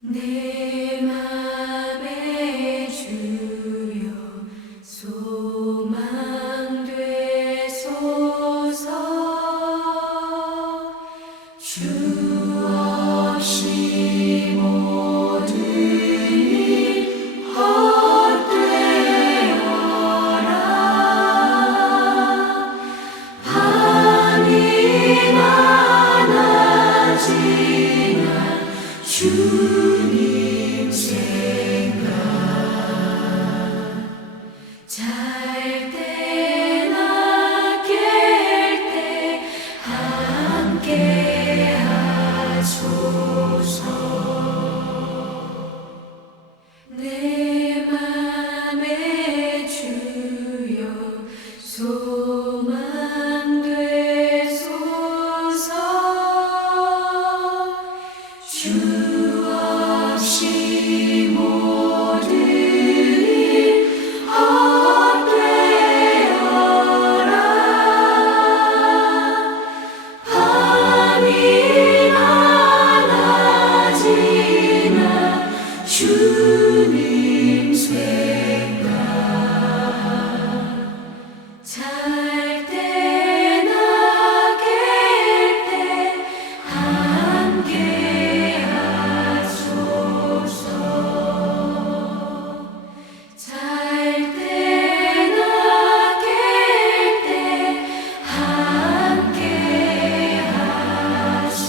내 맘의 주여 소망 되소서. 주 없이 모든 일 헛되어라. 밤이 많아지나 주님 생각. 잘 때나 깰 때 함께 하소서. 내 맘의 주여 소망 되소서. 주 없이 모든 일 헛되어라. 밤이 많아지나 주님 생각. 잘 때나 깰 때 함께 하소서. 잘 때나 깰 때 함께 하소서.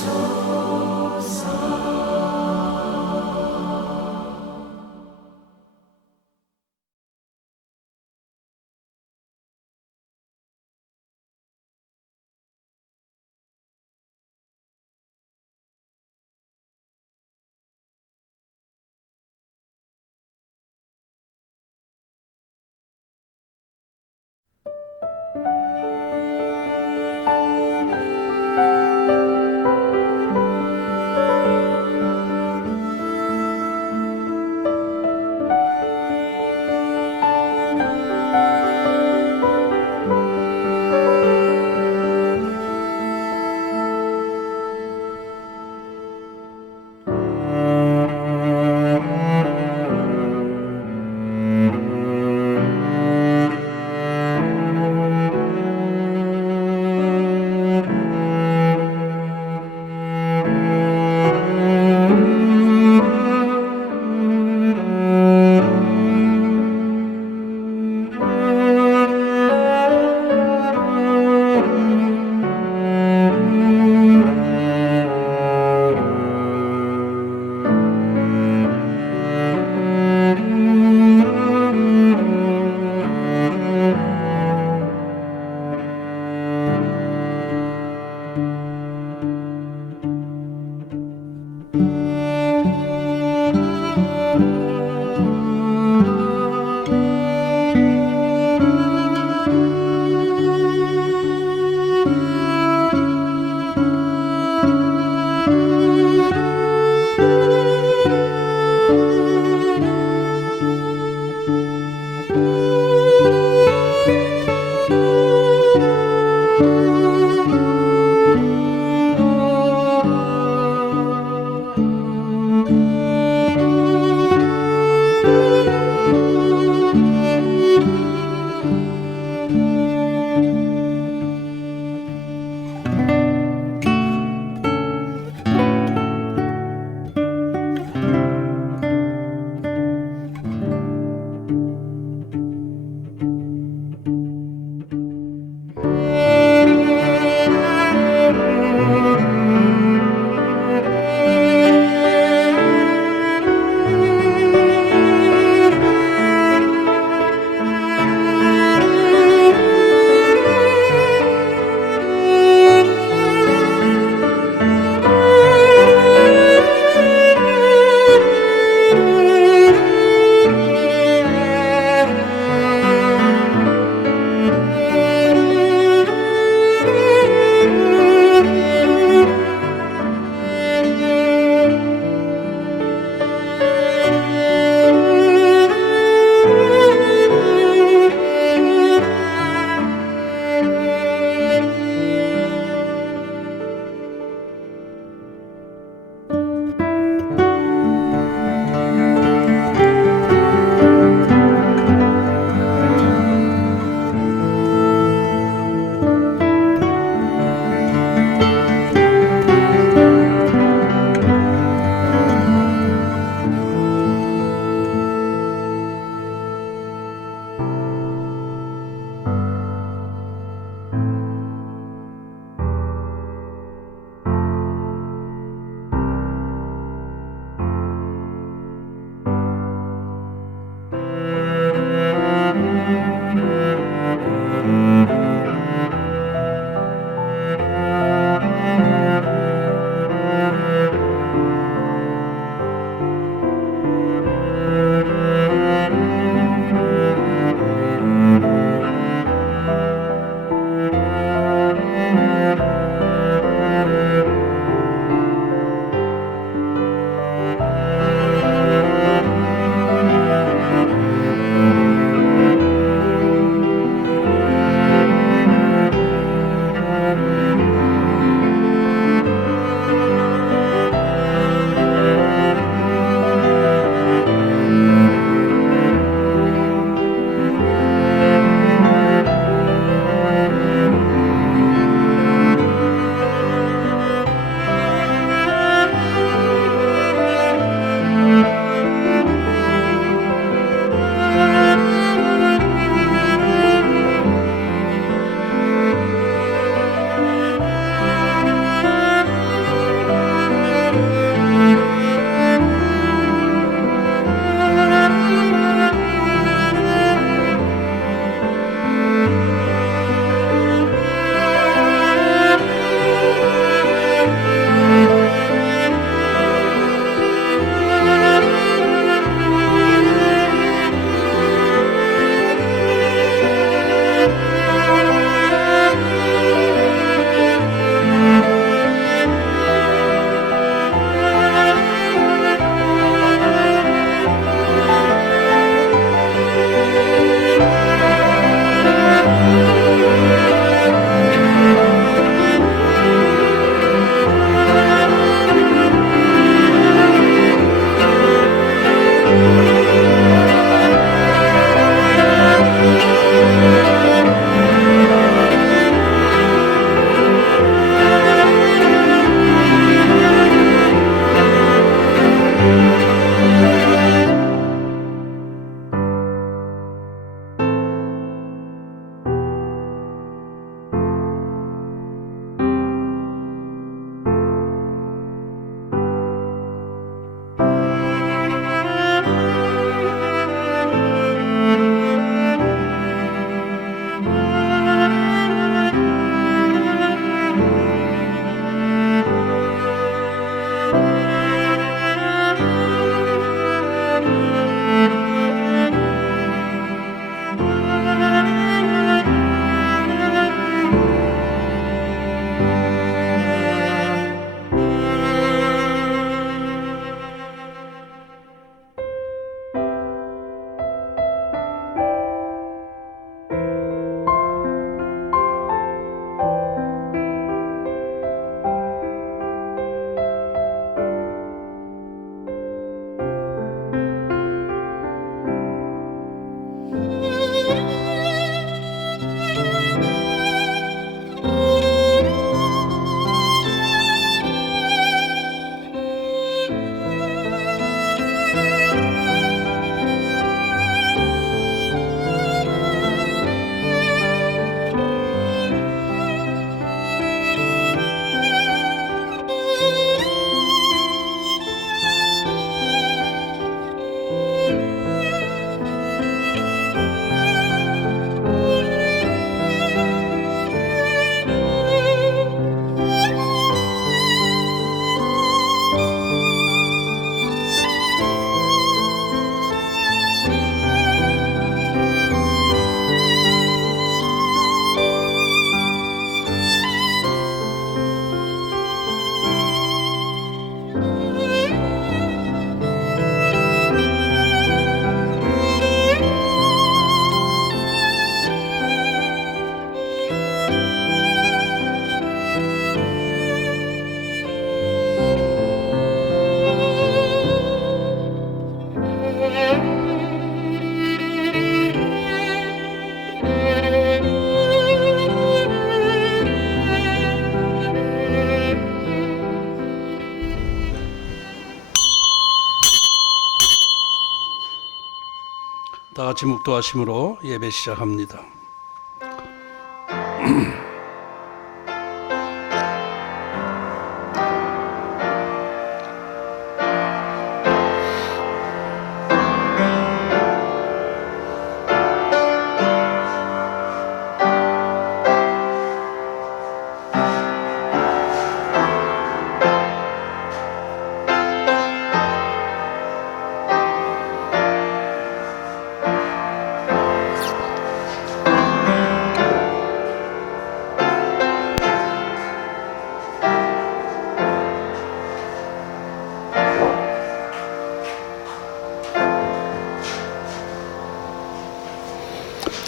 다 같이 묵도하심으로 예배 시작합니다.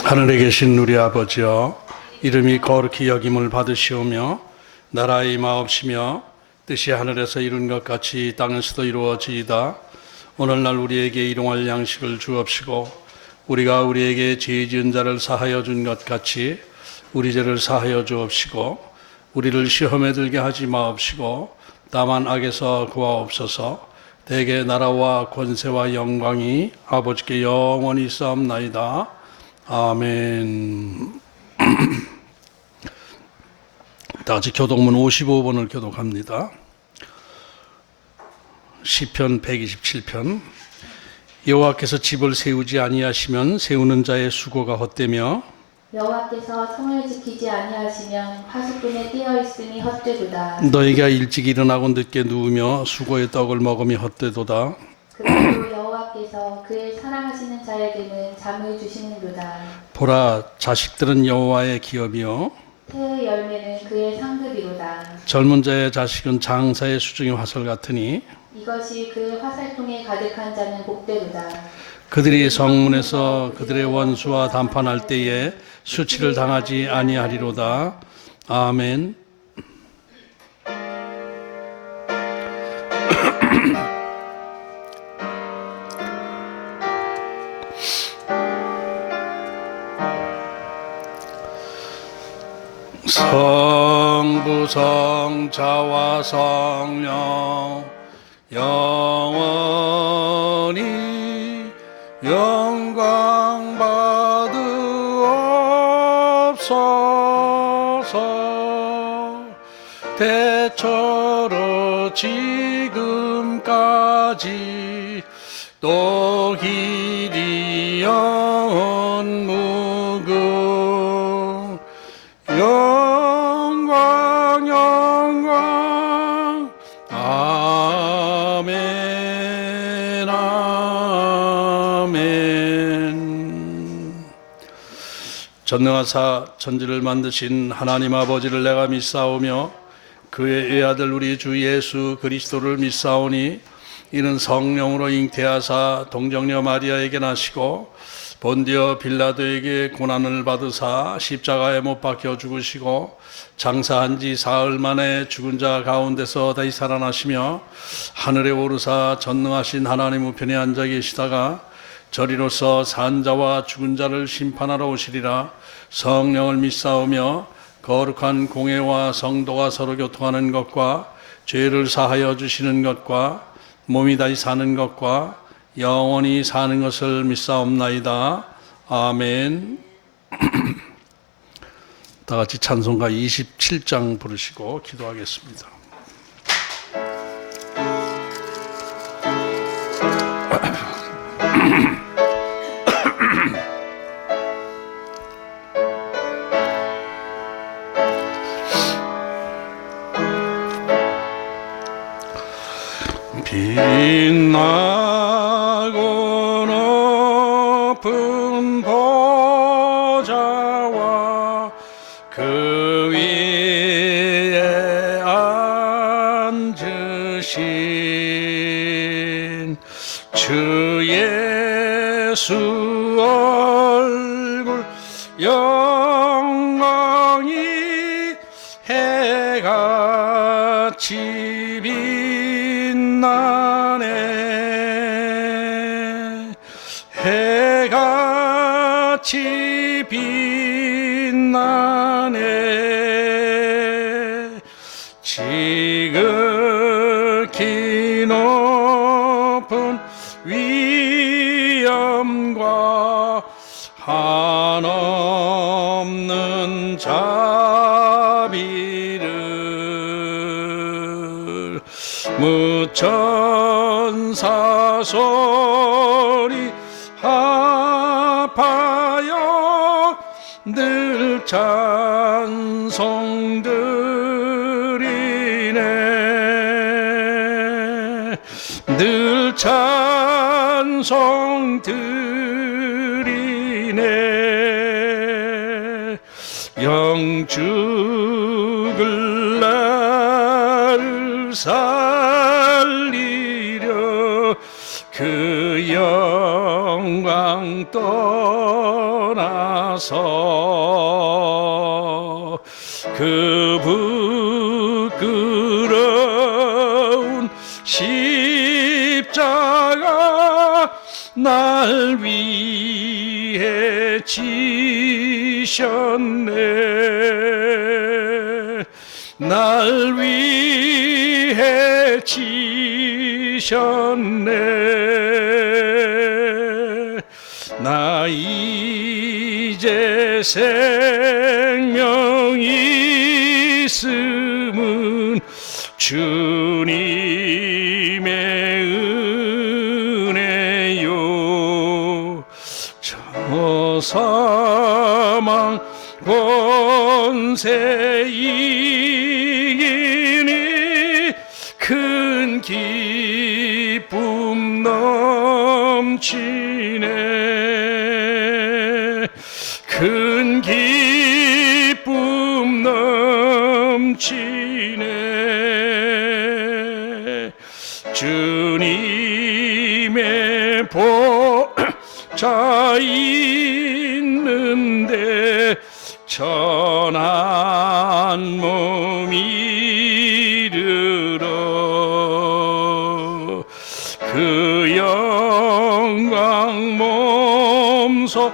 하늘에 계신 우리 아버지여, 이름이 거룩히 여김을 받으시오며 나라의 임하옵시며 뜻이 하늘에서 이룬 것 같이 땅에서도 이루어지이다. 오늘날 우리에게 일용할 양식을 주옵시고 우리가 우리에게 죄 지은 자를 사하여 준 것 같이 우리 죄를 사하여 주옵시고 우리를 시험에 들게 하지 마옵시고 다만 악에서 구하옵소서. 대개 나라와 권세와 영광이 아버지께 영원히 있사옵나이다. 아멘. 다같이 교독문 55번을 교독합니다. 시편 127편. 여호와께서 집을 세우지 아니하시면 세우는 자의 수고가 헛되며 여호와께서 성을 지키지 아니하시면 파수꾼에 뛰어 있음이 헛되도다. 너희가 일찍 일어나고 늦게 누우며 수고의 떡을 먹음이 헛되도다. 그러므로 여호와께서 그의 사랑하시는 자에게는 잠을 주시는도다. 보라, 자식들은 여호와의 기업이요 태의 열매는 그의 상급이로다. 젊은 자의 자식은 장사의 수중의 화살 같으니 이것이 그 화살통에 가득한 자는 복되도다. 그들이 성문에서 그들의 원수와 담판할 때에 수치를 당하지 아니하리로다. 아멘. 성부 성자와 성령 영원히 영광 받으옵소서. 대처로 지금까지 또 길이 영무궁 영광 영광 아멘 아멘. 전능하사 천지를 만드신 하나님 아버지를 내가 믿사오며 그의 외아들 우리 주 예수 그리스도를 믿사오니 이는 성령으로 잉태하사 동정녀 마리아에게 나시고 본디어 빌라도에게 고난을 받으사 십자가에 못 박혀 죽으시고 장사한 지 사흘 만에 죽은 자 가운데서 다시 살아나시며 하늘에 오르사 전능하신 하나님 우편에 앉아 계시다가 저리로서 산 자와 죽은 자를 심판하러 오시리라. 성령을 믿사오며 거룩한 공회와 성도가 서로 교통하는 것과 죄를 사하여 주시는 것과 몸이 다시 사는 것과 영원히 사는 것을 믿사옵나이다. 아멘. 다 같이 찬송가 27장 부르시고 기도하겠습니다. 빛나고 높은 보좌와 그 위에 앉으신 주 예수 얼굴 영광이 해같이 빛나네. 해같이 빛나네. 지극히 높은 위엄과 천사 소리 합하여 늘 찬송 드리네. 늘 찬송 드리네. 영 죽을 나를 살리려 그 영광 떠나서 그 부끄러운 십자가 날 위해 지셨네. 날 위해 지셨네. 나 이제 생명 있음은 주님의 은혜요. 저 사망 권세 이기니 큰 기쁨 넘치네. 큰 기쁨 넘치네. 주님의 보좌 있는데 천한 몸 이르러 그 영광 몸소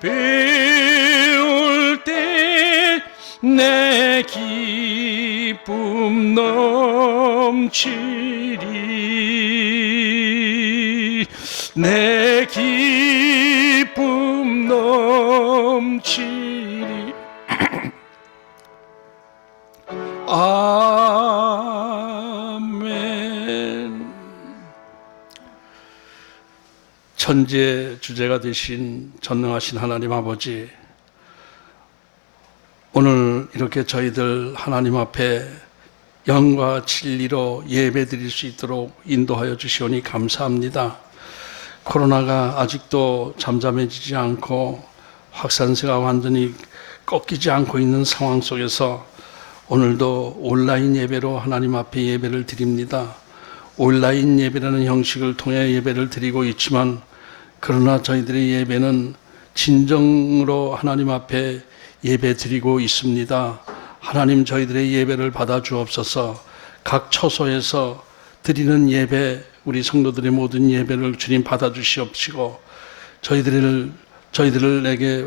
배울 때 내 기쁨 넘치리. 내 기쁨 넘치리. 아멘. 천지의 주제가 되신 전능하신 하나님 아버지, 오늘 이렇게 저희들 하나님 앞에 영과 진리로 예배 드릴 수 있도록 인도하여 주시오니 감사합니다. 코로나가 아직도 잠잠해지지 않고 확산세가 완전히 꺾이지 않고 있는 상황 속에서 오늘도 온라인 예배로 하나님 앞에 예배를 드립니다. 온라인 예배라는 형식을 통해 예배를 드리고 있지만, 그러나 저희들의 예배는 진정으로 하나님 앞에 예배 드리고 있습니다. 하나님, 저희들의 예배를 받아 주옵소서. 각 처소에서 드리는 예배, 우리 성도들의 모든 예배를 주님 받아 주시옵시고, 저희들에게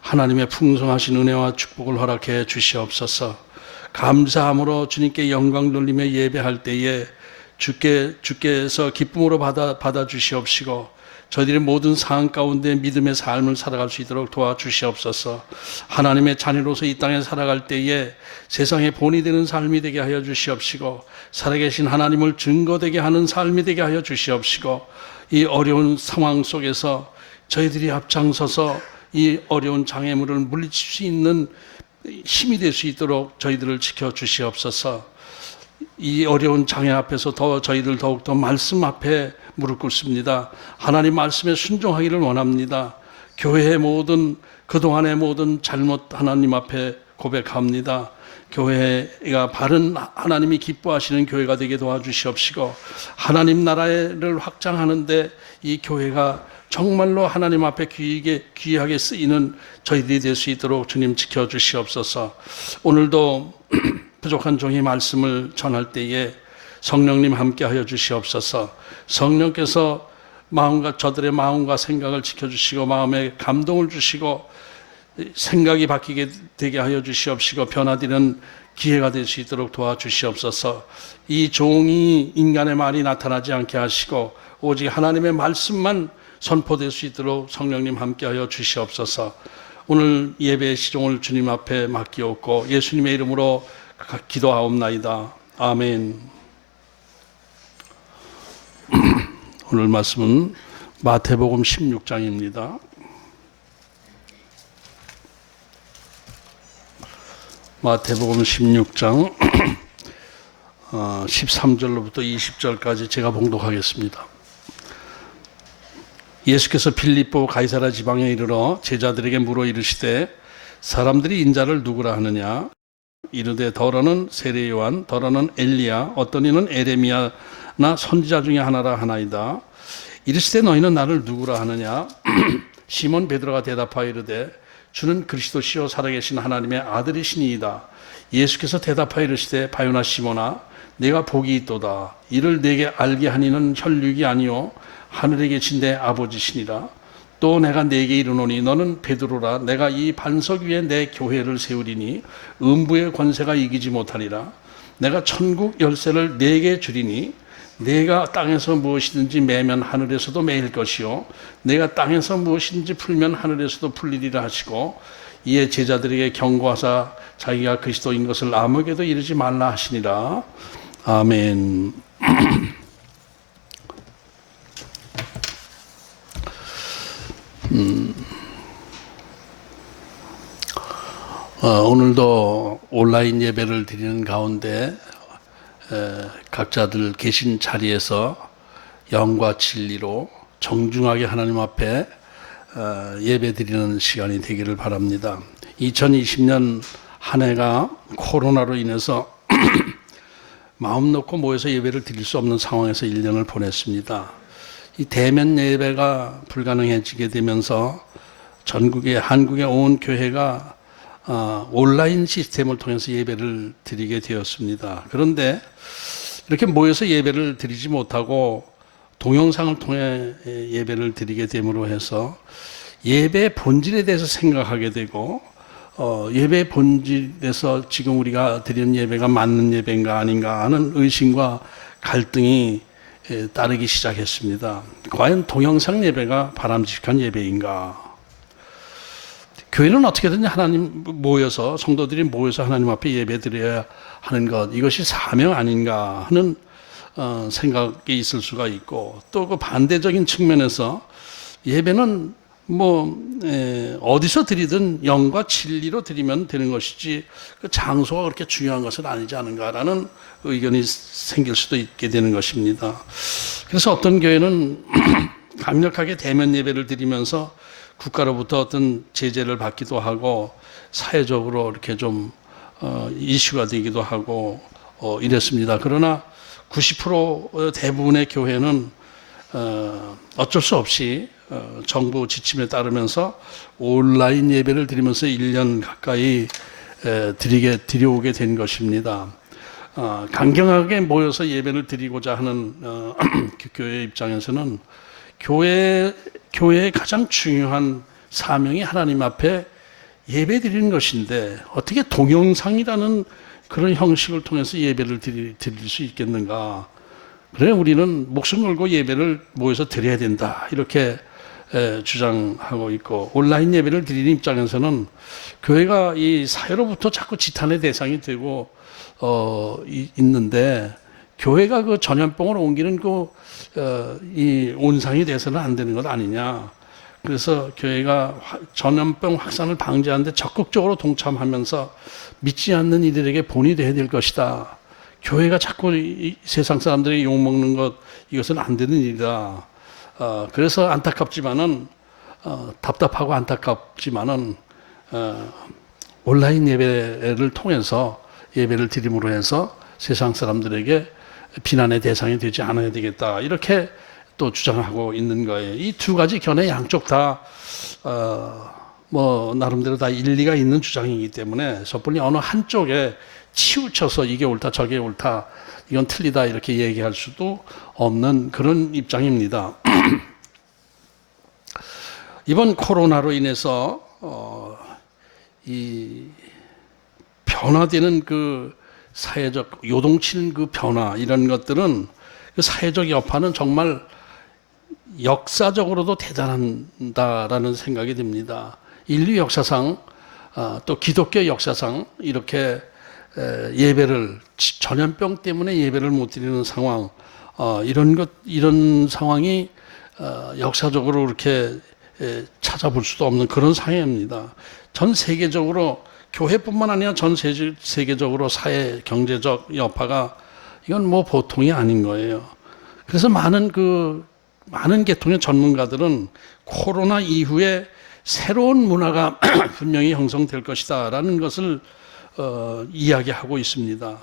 하나님의 풍성하신 은혜와 축복을 허락해 주시옵소서. 감사함으로 주님께 영광 돌리며 예배할 때에 주께서 기쁨으로 받아 주시옵시고, 저희들의 모든 상황 가운데 믿음의 삶을 살아갈 수 있도록 도와주시옵소서. 하나님의 자녀로서 이 땅에 살아갈 때에 세상의 본이 되는 삶이 되게 하여 주시옵시고, 살아계신 하나님을 증거되게 하는 삶이 되게 하여 주시옵시고, 이 어려운 상황 속에서 저희들이 앞장서서 이 어려운 장애물을 물리칠 수 있는 힘이 될 수 있도록 저희들을 지켜주시옵소서. 이 어려운 장애 앞에서 저희들 더욱더 말씀 앞에 무릎 꿇습니다. 하나님 말씀에 순종하기를 원합니다. 교회의 그동안의 모든 잘못 하나님 앞에 고백합니다. 교회가 바른 하나님이 기뻐하시는 교회가 되게 도와주시옵시고, 하나님 나라를 확장하는데 이 교회가 정말로 하나님 앞에 귀하게 쓰이는 저희들이 될 수 있도록 주님 지켜주시옵소서. 오늘도 부족한 종이 말씀을 전할 때에 성령님 함께하여 주시옵소서. 성령께서 저들의 마음과 생각을 지켜주시고, 마음에 감동을 주시고, 생각이 바뀌게 되게 하여 주시옵시고, 변화되는 기회가 될 수 있도록 도와주시옵소서. 이 종이 인간의 말이 나타나지 않게 하시고 오직 하나님의 말씀만 선포될 수 있도록 성령님 함께하여 주시옵소서. 오늘 예배의 시종을 주님 앞에 맡기옵고 예수님의 이름으로 기도하옵나이다. 아멘. 오늘 말씀은 마태복음 16장입니다. 마태복음 16장 13절로부터 20절까지 제가 봉독하겠습니다. 예수께서 빌립보 가이사랴 지방에 이르러 제자들에게 물어 이르시되 사람들이 인자를 누구라 하느냐? 이르되 더러는 세례 요한, 더러는 엘리야, 어떤 이는 에레미야나 선지자 중에 하나라 하나이다. 이르시되 너희는 나를 누구라 하느냐? 시몬 베드로가 대답하여 이르되 주는 그리스도시요 살아계신 하나님의 아들이시니이다. 예수께서 대답하여 이르시되 바요나 시몬아 내가 복이 있도다. 이를 내게 알게 하니는 혈육이 아니요 하늘에 계신 내 아버지시니라. 또 내가 네게 이르노니 너는 베드로라. 내가 이 반석 위에 내 교회를 세우리니 음부의 권세가 이기지 못하리라. 내가 천국 열쇠를 네게 주리니 내가 땅에서 무엇이든지 매면 하늘에서도 매일 것이요 내가 땅에서 무엇이든지 풀면 하늘에서도 풀리리라 하시고 이에 제자들에게 경고하사 자기가 그리스도인 것을 아무에게도 이르지 말라 하시니라. 아멘. 오늘도 온라인 예배를 드리는 가운데 각자들 계신 자리에서 영과 진리로 정중하게 하나님 앞에 예배 드리는 시간이 되기를 바랍니다. 2020년 한 해가 코로나로 인해서 마음 놓고 모여서 예배를 드릴 수 없는 상황에서 1년을 보냈습니다. 이 대면 예배가 불가능해지게 되면서 전국의 한국의 온 교회가 온라인 시스템을 통해서 예배를 드리게 되었습니다. 그런데 이렇게 모여서 예배를 드리지 못하고 동영상을 통해 예배를 드리게 됨으로 해서 예배의 본질에 대해서 생각하게 되고 예배의 본질에서 지금 우리가 드리는 예배가 맞는 예배인가 아닌가 하는 의심과 갈등이 따르기 시작했습니다. 과연 동영상 예배가 바람직한 예배인가? 교회는 어떻게든 하나님 모여서 성도들이 모여서 하나님 앞에 예배드려야 하는 것, 이것이 사명 아닌가 하는 생각이 있을 수가 있고, 또 그 반대적인 측면에서 예배는 어디서 드리든 영과 진리로 드리면 되는 것이지 그 장소가 그렇게 중요한 것은 아니지 않은가라는 의견이 생길 수도 있게 되는 것입니다. 그래서 어떤 교회는 강력하게 대면 예배를 드리면서 국가로부터 어떤 제재를 받기도 하고 사회적으로 이렇게 좀 이슈가 되기도 하고 이랬습니다. 그러나 90% 대부분의 교회는 어쩔 수 없이 정부 지침에 따르면서 온라인 예배를 드리면서 1년 가까이 드려오게 된 것입니다. 강경하게 모여서 예배를 드리고자 하는 교회 입장에서는 교회의 가장 중요한 사명이 하나님 앞에 예배 드리는 것인데 어떻게 동영상이라는 그런 형식을 통해서 예배를 드릴 수 있겠는가? 그래 우리는 목숨 걸고 예배를 모여서 드려야 된다 이렇게 주장하고 있고, 온라인 예배를 드리는 입장에서는 교회가 이 사회로부터 자꾸 지탄의 대상이 되고 있는데 교회가 그 전염병을 옮기는 이 온상이 돼서는 안 되는 것 아니냐. 그래서 교회가 전염병 확산을 방지하는 데 적극적으로 동참하면서 믿지 않는 이들에게 본이 되어야 될 것이다. 교회가 자꾸 이 세상 사람들에게 욕먹는 것, 이것은 안 되는 일이다. 그래서 안타깝지만은 답답하고 안타깝지만은 온라인 예배를 통해서 예배를 드림으로 해서 세상 사람들에게 비난의 대상이 되지 않아야 되겠다 이렇게 또 주장하고 있는 거예요. 이 두 가지 견해 양쪽 다 나름대로 다 일리가 있는 주장이기 때문에 섣불리 어느 한쪽에 치우쳐서 이게 옳다 저게 옳다 이건 틀리다 이렇게 얘기할 수도 없는 그런 입장입니다. 이번 코로나로 인해서 이 변화되는 그 사회적 요동치는 그 변화 이런 것들은 그 사회적 여파는 정말 역사적으로도 대단하다라는 생각이 듭니다. 인류 역사상 또 기독교 역사상 이렇게 예배를 전염병 때문에 예배를 못 드리는 상황 이런 상황이 역사적으로 그렇게 찾아볼 수도 없는 그런 상황입니다. 전 세계적으로 교회뿐만 아니라 전 세계적으로 사회 경제적 여파가 이건 뭐 보통이 아닌 거예요. 그래서 많은 계통의 전문가들은 코로나 이후에 새로운 문화가 분명히 형성될 것이다라는 것을 이야기하고 있습니다.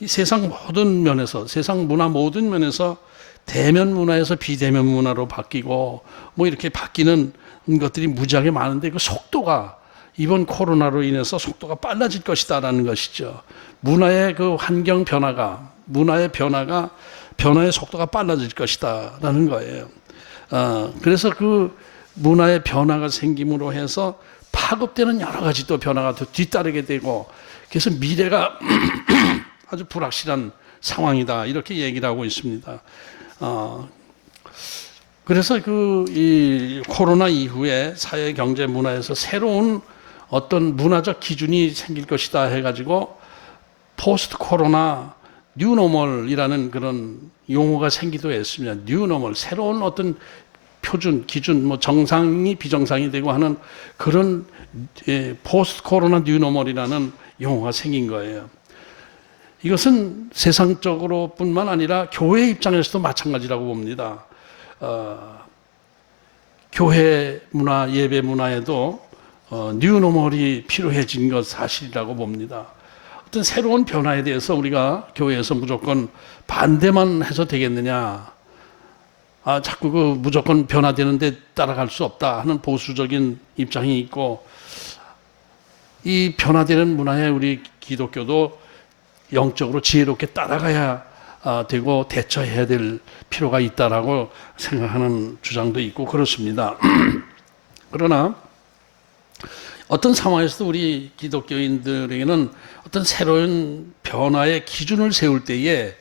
이 세상 모든 면에서, 세상 문화 모든 면에서 대면 문화에서 비대면 문화로 바뀌고 뭐 이렇게 바뀌는 것들이 무지하게 많은데 그 속도가 이번 코로나로 인해서 속도가 빨라질 것이다라는 것이죠. 문화의 그 환경 변화가, 변화의 속도가 빨라질 것이다라는 거예요. 그래서 그 문화의 변화가 생김으로 해서 파급되는 여러 가지 또 변화가 또 뒤따르게 되고, 그래서 미래가 아주 불확실한 상황이다 이렇게 얘기를 하고 있습니다. 그래서 이 코로나 이후에 사회, 경제, 문화에서 새로운 어떤 문화적 기준이 생길 것이다 해가지고 포스트 코로나 뉴노멀이라는 그런 용어가 생기도 했습니다. 뉴노멀, 새로운 어떤 표준, 기준, 뭐 정상이 비정상이 되고 하는 그런 포스트 코로나 뉴노멀이라는 용어가 생긴 거예요. 이것은 세상적으로 뿐만 아니라 교회 입장에서도 마찬가지라고 봅니다. 교회 문화, 예배 문화에도 뉴노멀이 필요해진 것 사실이라고 봅니다. 어떤 새로운 변화에 대해서 우리가 교회에서 무조건 반대만 해서 되겠느냐, 자꾸 무조건 변화되는데 따라갈 수 없다 하는 보수적인 입장이 있고, 이 변화되는 문화에 우리 기독교도 영적으로 지혜롭게 따라가야 되고 대처해야 될 필요가 있다라고 생각하는 주장도 있고 그렇습니다. 그러나 어떤 상황에서도 우리 기독교인들에게는 어떤 새로운 변화의 기준을 세울 때에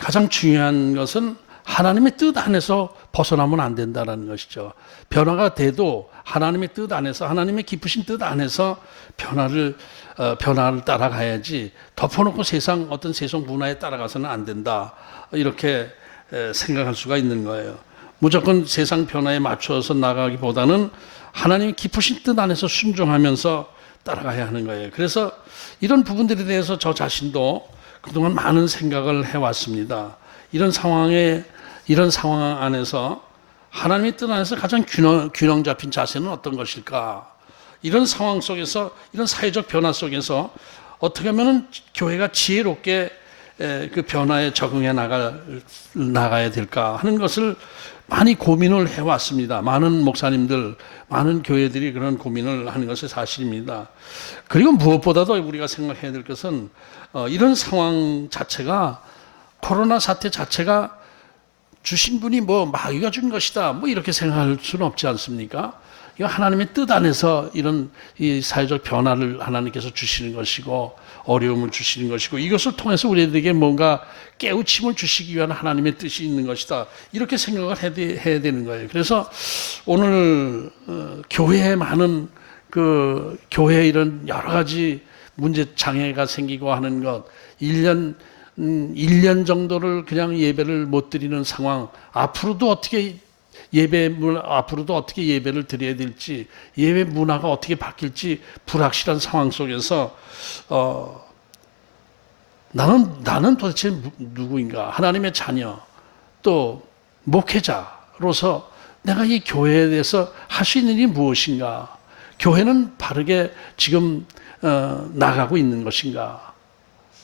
가장 중요한 것은 하나님의 뜻 안에서 벗어나면 안 된다는 것이죠. 변화가 돼도 하나님의 뜻 안에서, 하나님의 깊으신 뜻 안에서 변화를 따라가야지, 덮어놓고 어떤 세상 문화에 따라가서는 안 된다 이렇게 생각할 수가 있는 거예요. 무조건 세상 변화에 맞춰서 나가기보다는 하나님의 깊으신 뜻 안에서 순종하면서 따라가야 하는 거예요. 그래서 이런 부분들에 대해서 저 자신도 그동안 많은 생각을 해왔습니다. 이런 상황 안에서 하나님의 뜻 안에서 가장 균형 잡힌 자세는 어떤 것일까? 이런 상황 속에서, 이런 사회적 변화 속에서 어떻게 하면 교회가 지혜롭게 그 변화에 적응해 나가야 될까 하는 것을 많이 고민을 해왔습니다. 많은 목사님들, 많은 교회들이 그런 고민을 하는 것이 사실입니다. 그리고 무엇보다도 우리가 생각해야 될 것은 이런 상황 자체가, 코로나 사태 자체가 주신 분이 뭐 마귀가 준 것이다 뭐 이렇게 생각할 수는 없지 않습니까? 이거 하나님의 뜻 안에서 이런 이 사회적 변화를 하나님께서 주시는 것이고, 어려움을 주시는 것이고, 이것을 통해서 우리에게 뭔가 깨우침을 주시기 위한 하나님의 뜻이 있는 것이다 이렇게 생각을 해야 되는 거예요. 그래서 오늘 교회에 많은 교회에 이런 여러 가지 문제 장애가 생기고 하는 것, 1년 정도를 그냥 예배를 못 드리는 상황, 앞으로도 어떻게 예배를 드려야 될지, 예배 문화가 어떻게 바뀔지 불확실한 상황 속에서 나는 도대체 누구인가? 하나님의 자녀, 또 목회자로서 내가 이 교회에 대해서 할 수 있는 일이 무엇인가? 교회는 바르게 지금 나가고 있는 것인가?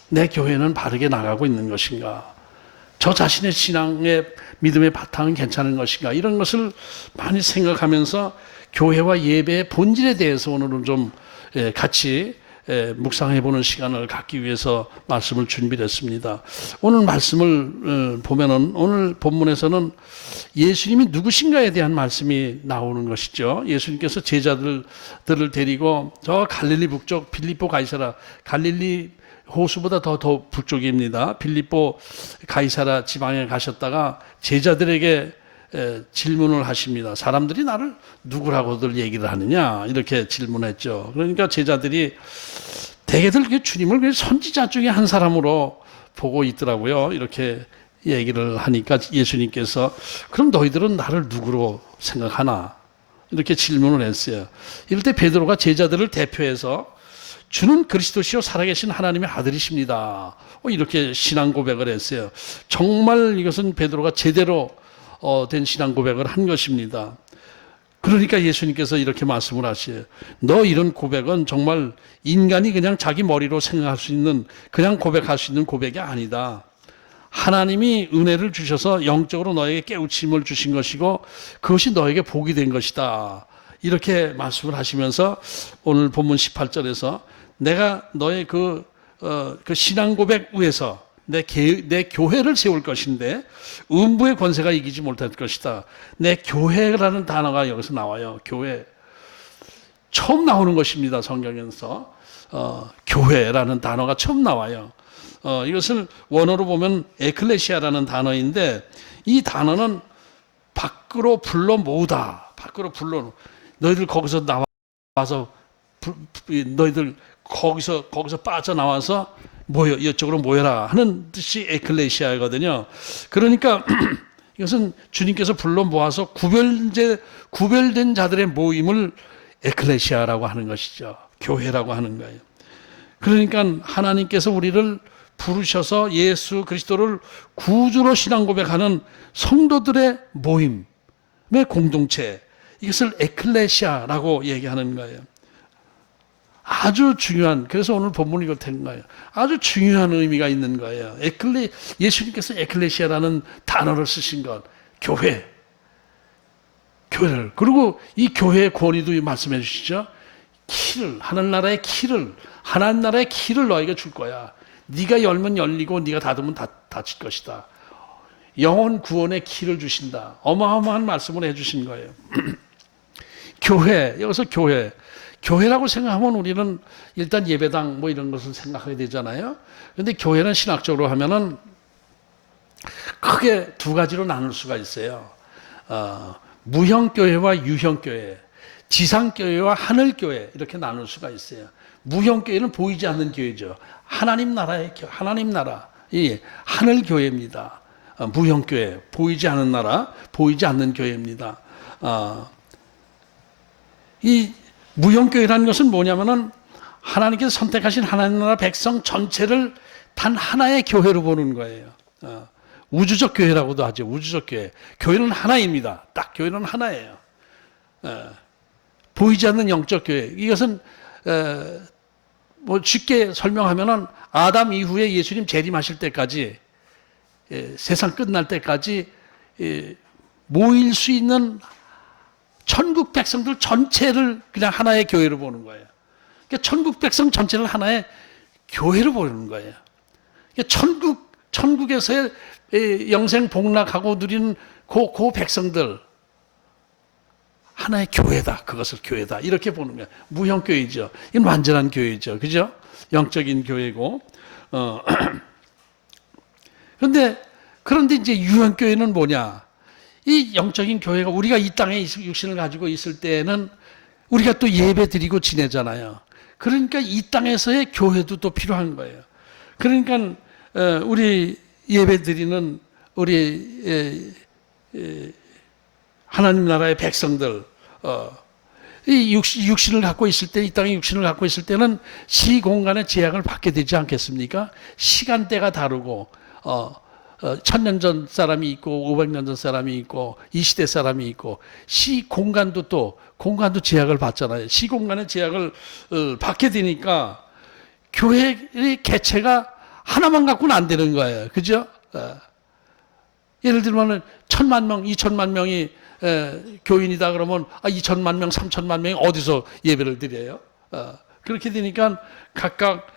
내 교회는 바르게 나가고 있는 것인가? 저 자신의 신앙의 믿음의 바탕은 괜찮은 것인가? 이런 것을 많이 생각하면서 교회와 예배의 본질에 대해서 오늘은 좀 같이 묵상해보는 시간을 갖기 위해서 말씀을 준비했습니다. 오늘 말씀을 보면은, 오늘 본문에서는 예수님이 누구신가에 대한 말씀이 나오는 것이죠. 예수님께서 제자들을 데리고 저 갈릴리 북쪽 빌립보 가이사라, 갈릴리 호수보다 더 북쪽입니다. 빌립보 가이사라 지방에 가셨다가 제자들에게 질문을 하십니다. 사람들이 나를 누구라고들 얘기를 하느냐 이렇게 질문했죠. 그러니까 제자들이 대개들 주님을 선지자 중에 한 사람으로 보고 있더라고요. 이렇게 얘기를 하니까 예수님께서 그럼 너희들은 나를 누구로 생각하나? 이렇게 질문을 했어요. 이럴 때 베드로가 제자들을 대표해서 주는 그리스도시요 살아계신 하나님의 아들이십니다. 이렇게 신앙 고백을 했어요. 정말 이것은 베드로가 제대로 된 신앙 고백을 한 것입니다. 그러니까 예수님께서 이렇게 말씀을 하시요. 너 이런 고백은 정말 인간이 그냥 자기 머리로 생각할 수 있는, 그냥 고백할 수 있는 고백이 아니다. 하나님이 은혜를 주셔서 영적으로 너에게 깨우침을 주신 것이고 그것이 너에게 복이 된 것이다. 이렇게 말씀을 하시면서 오늘 본문 18절에서 내가 너의 그 신앙 고백 위에서 내 교회를 세울 것인데 음부의 권세가 이기지 못할 것이다. 내 교회라는 단어가 여기서 나와요. 교회. 처음 나오는 것입니다. 성경에서. 교회라는 단어가 처음 나와요. 이것을 원어로 보면 에클레시아라는 단어인데 이 단어는 밖으로 불러 모으다. 밖으로 불러. 너희들 거기서 나와서 너희들 거기서 빠져나와서 모여 이쪽으로 모여라 하는 뜻이 에클레시아거든요. 그러니까 이것은 주님께서 불러 모아서 구별된 자들의 모임을 에클레시아라고 하는 것이죠. 교회라고 하는 거예요. 그러니까 하나님께서 우리를 부르셔서 예수 그리스도를 구주로 신앙 고백하는 성도들의 모임의 공동체, 이것을 에클레시아라고 얘기하는 거예요. 아주 중요한, 그래서 오늘 본문이 이걸 된 거예요. 아주 중요한 의미가 있는 거예요. 예수님께서 에클레시아라는 단어를 쓰신 것, 교회를. 그리고 이 교회의 권위도 말씀해 주시죠. 하나님 나라의 키를 너에게 줄 거야. 네가 열면 열리고 네가 닫으면 닫힐 것이다. 영혼 구원의 키를 주신다. 어마어마한 말씀을 해주신 거예요. 교회, 여기서 교회라고 생각하면 우리는 일단 예배당 뭐 이런 것을 생각하게 되잖아요. 그런데 교회는 신학적으로 하면은 크게 두 가지로 나눌 수가 있어요. 무형교회와 유형교회, 지상교회와 하늘교회 이렇게 나눌 수가 있어요. 무형교회는 보이지 않는 교회죠. 하나님 나라, 이 하늘교회입니다. 무형교회, 보이지 않는 나라, 보이지 않는 교회입니다. 이 무형교회라는 것은 뭐냐면은 하나님께서 선택하신 하나님 나라 백성 전체를 단 하나의 교회로 보는 거예요. 우주적 교회라고도 하죠. 우주적 교회. 교회는 하나입니다. 딱 교회는 하나예요. 보이지 않는 영적 교회. 이것은 뭐 쉽게 설명하면은 아담 이후에 예수님 재림하실 때까지, 세상 끝날 때까지 모일 수 있는 천국 백성들 전체를 그냥 하나의 교회로 보는 거예요. 그러니까 천국 백성 전체를 하나의 교회로 보는 거예요. 그러니까 천국에서의 영생 복락하고 누리는 그 백성들 하나의 교회다. 그것을 교회다. 이렇게 보는 거예요. 무형교회죠. 이건 완전한 교회죠. 그죠? 영적인 교회고. 그런데 이제 유형교회는 뭐냐? 이 영적인 교회가 우리가 이 땅에 육신을 가지고 있을 때에는 우리가 또 예배 드리고 지내잖아요. 그러니까 이 땅에서의 교회도 또 필요한 거예요. 그러니까 우리 예배 드리는 우리 하나님 나라의 백성들, 이 육신을 갖고 있을 때, 이 땅에 육신을 갖고 있을 때는 시공간의 제약을 받게 되지 않겠습니까? 시간대가 다르고, 1000년 전 사람이 있고 500년 전 사람이 있고 이 시대 사람이 있고 시공간도 제약을 받잖아요. 시공간의 제약을 받게 되니까 교회의 개체가 하나만 갖고는 안 되는 거예요. 그죠? 예를 들면 1000만 명, 2000만 명이 교인이다 그러면 2000만 명, 3000만 명이 어디서 예배를 드려요? 그렇게 되니까 각각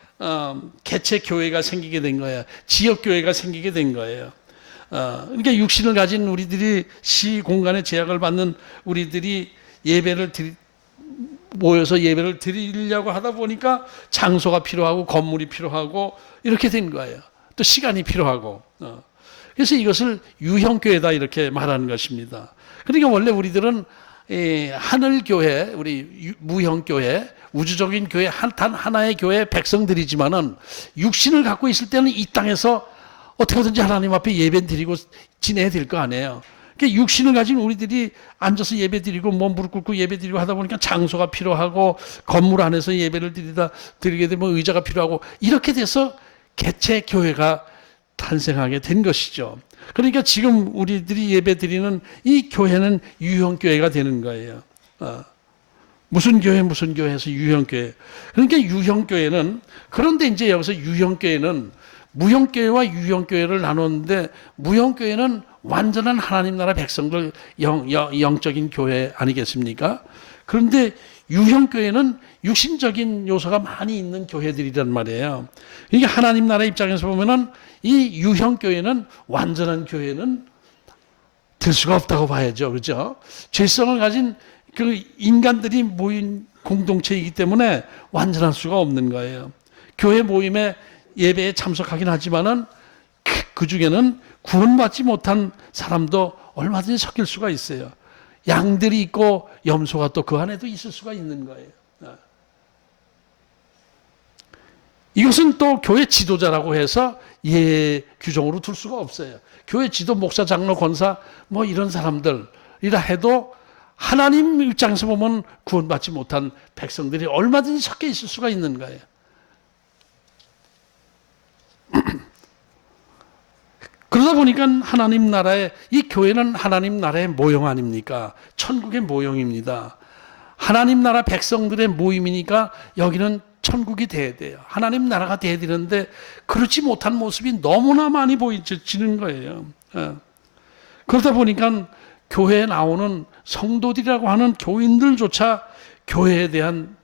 개체 교회가 생기게 된 거예요. 지역 교회가 생기게 된 거예요. 그러니까 육신을 가진 우리들이 시 공간의 제약을 받는 우리들이 모여서 예배를 드리려고 하다 보니까 장소가 필요하고 건물이 필요하고 이렇게 된 거예요. 또 시간이 필요하고. 그래서 이것을 유형교회다 이렇게 말하는 것입니다. 그러니까 원래 우리들은 하늘교회, 우리 무형교회, 우주적인 교회, 단 하나의 교회 백성들이지만은 육신을 갖고 있을 때는 이 땅에서 어떻게든지 하나님 앞에 예배 드리고 지내야 될 거 아니에요. 그러니까 육신을 가진 우리들이 앉아서 예배 드리고 뭐 무릎 꿇고 예배 드리고 하다 보니까 장소가 필요하고 건물 안에서 예배를 드리게 되면 의자가 필요하고 이렇게 돼서 개체 교회가 탄생하게 된 것이죠. 그러니까 지금 우리들이 예배 드리는 이 교회는 유형교회가 되는 거예요. 무슨 교회 해서 유형교회. 그러니까 유형교회는, 그런데 이제 여기서 유형교회는 무형교회와 유형교회를 나눴는데, 무형교회는 완전한 하나님 나라 백성들 영적인 교회 아니겠습니까? 그런데 유형교회는 육신적인 요소가 많이 있는 교회들이란 말이에요. 이게 하나님 나라 입장에서 보면은 이 유형교회는 완전한 교회는 될 수가 없다고 봐야죠. 그죠? 죄성을 가진 그 인간들이 모인 공동체이기 때문에 완전할 수가 없는 거예요. 교회 모임에 예배에 참석하긴 하지만은 그 중에는 구원받지 못한 사람도 얼마든지 섞일 수가 있어요. 양들이 있고 염소가 또 그 안에도 있을 수가 있는 거예요. 이것은 또 교회 지도자라고 해서 규정으로 둘 수가 없어요. 교회 지도, 목사, 장로, 권사 뭐 이런 사람들이라 해도 하나님 입장에서 보면 구원받지 못한 백성들이 얼마든지 섞여 있을 수가 있는 거예요. 그러다 보니까 하나님 나라의, 이 교회는 하나님 나라의 모형 아닙니까? 천국의 모형입니다. 하나님 나라 백성들의 모임이니까 여기는 천국이 돼야 돼요. 하나님 나라가 돼야 되는데 그렇지 못한 모습이 너무나 많이 보이지는 거예요. 그러다 보니까 교회에 나오는 성도들이라고 하는 교인들조차 교회에 대한,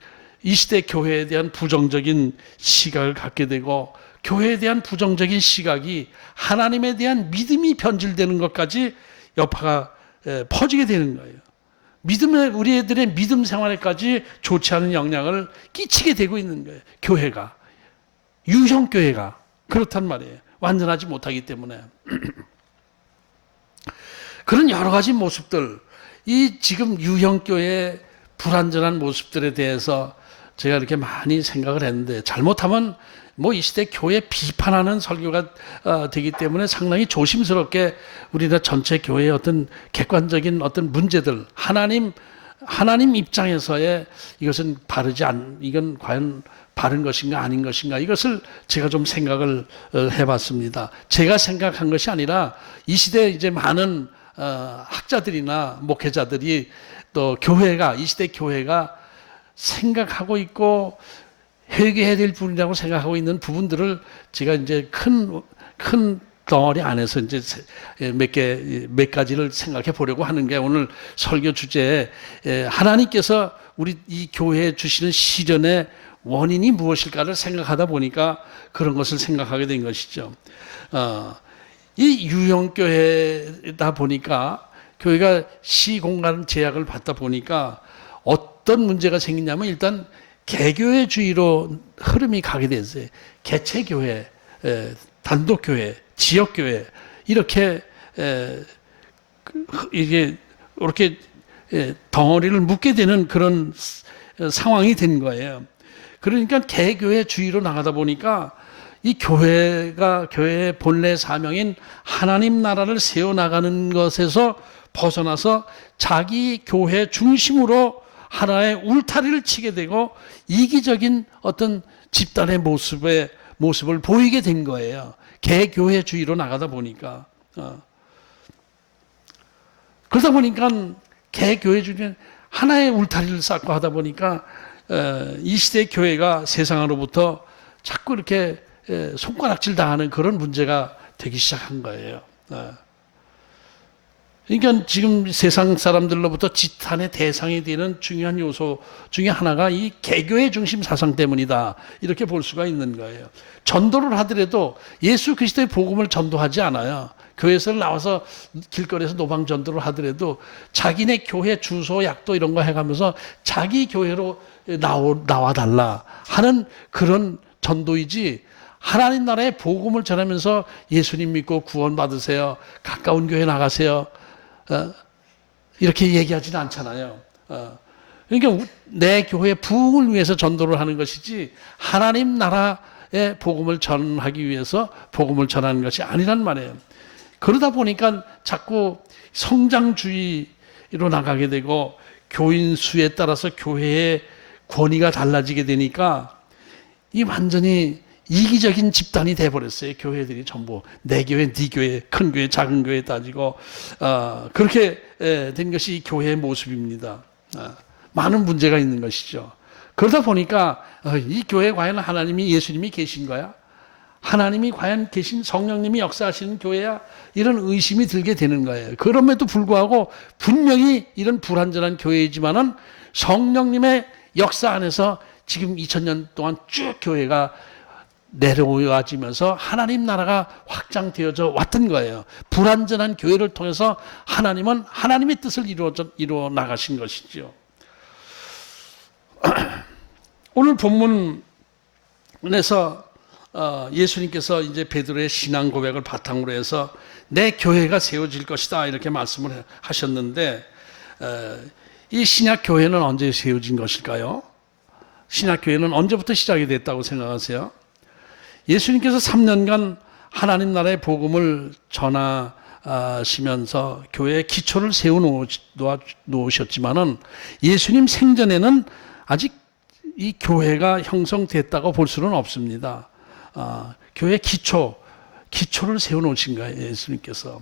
이 시대 교회에 대한 부정적인 시각을 갖게 되고, 교회에 대한 부정적인 시각이 하나님에 대한 믿음이 변질되는 것까지 여파가 퍼지게 되는 거예요. 우리 애들의 믿음 생활에까지 좋지 않은 영향을 끼치게 되고 있는 거예요. 교회가, 유형교회가 그렇단 말이에요. 완전하지 못하기 때문에. 그런 여러 가지 모습들, 이 지금 유형교회의 불완전한 모습들에 대해서 제가 이렇게 많이 생각을 했는데, 잘못하면 뭐 이 시대 교회 비판하는 설교가 되기 때문에 상당히 조심스럽게 우리나라 전체 교회의 어떤 객관적인 어떤 문제들, 하나님 입장에서의 이것은 이건 과연 바른 것인가 아닌 것인가, 이것을 제가 좀 생각을 해봤습니다. 제가 생각한 것이 아니라 이 시대 이제 많은 학자들이나 목회자들이 또 이 시대 교회가 생각하고 있고 회개해야 될 부분이라고 생각하고 있는 부분들을 제가 이제 큰 덩어리 안에서 이제 몇 가지를 생각해 보려고 하는 게 오늘 설교 주제에, 하나님께서 우리 이 교회에 주시는 시련의 원인이 무엇일까를 생각하다 보니까 그런 것을 생각하게 된 것이죠. 이 유형교회다 보니까, 교회가 시공간 제약을 받다 보니까 어떤 문제가 생기냐면, 일단 개교회주의로 흐름이 가게 됐어요. 개체교회, 단독교회, 지역교회, 이렇게 이게 이렇게 덩어리를 묶게 되는 그런 상황이 된 거예요. 그러니까 개교회주의로 나가다 보니까 이 교회의 본래 사명인 하나님 나라를 세워나가는 것에서 벗어나서 자기 교회 중심으로 하나의 울타리를 치게 되고 이기적인 어떤 집단의 모습을 보이게 된 거예요. 개교회주의로 나가다 보니까. 그러다 보니까 개교회주의는 하나의 울타리를 쌓고 하다 보니까 이 시대 교회가 세상으로부터 자꾸 이렇게 손가락질 당하는 그런 문제가 되기 시작한 거예요. 그러니까 지금 세상 사람들로부터 지탄의 대상이 되는 중요한 요소 중에 하나가 이 개교의 중심 사상 때문이다, 이렇게 볼 수가 있는 거예요. 전도를 하더라도 예수 그리스도의 복음을 전도하지 않아요. 교회에서 나와서 길거리에서 노방 전도를 하더라도 자기네 교회 주소, 약도 이런 거 해가면서 자기 교회로 나와달라 하는 그런 전도이지, 하나님 나라의 복음을 전하면서 예수님 믿고 구원 받으세요, 가까운 교회 나가세요, 이렇게 얘기하지는 않잖아요. 그러니까 내 교회 부흥을 위해서 전도를 하는 것이지, 하나님 나라 복음을 전하기 위해서 복음을 전하는 것이 아니란 말이에요. 그러다 보니까 자꾸 성장주의로 나가게 되고 교인 수에 따라서 교회의 권위가 달라지게 되니까 이 완전히 이기적인 집단이 돼버렸어요. 교회들이 전부 내 교회, 네 교회, 큰 교회, 작은 교회 따지고 그렇게 된 것이 교회의 모습입니다. 많은 문제가 있는 것이죠. 그러다 보니까 이 교회에 과연 하나님이 예수님이 계신 거야? 하나님이 과연 계신 성령님이 역사하시는 교회야? 이런 의심이 들게 되는 거예요. 그럼에도 불구하고 분명히 이런 불완전한 교회이지만은 성령님의 역사 안에서 지금 2000년 동안 쭉 교회가 내려와지면서 하나님 나라가 확장되어져 왔던 거예요. 불완전한 교회를 통해서 하나님은 하나님의 뜻을 이루어 나가신 것이죠. 오늘 본문에서 예수님께서 이제 베드로의 신앙 고백을 바탕으로 해서 내 교회가 세워질 것이다 이렇게 말씀을 하셨는데 이 신약 교회는 언제 세워진 것일까요? 신약 교회는 언제부터 시작이 됐다고 생각하세요? 예수님께서 3년간 하나님 나라의 복음을 전하시면서 교회의 기초를 세워 놓으셨지만은 예수님 생전에는 아직 이 교회가 형성됐다고 볼 수는 없습니다. 교회 기초를 세워 놓으신 거예요, 예수님께서.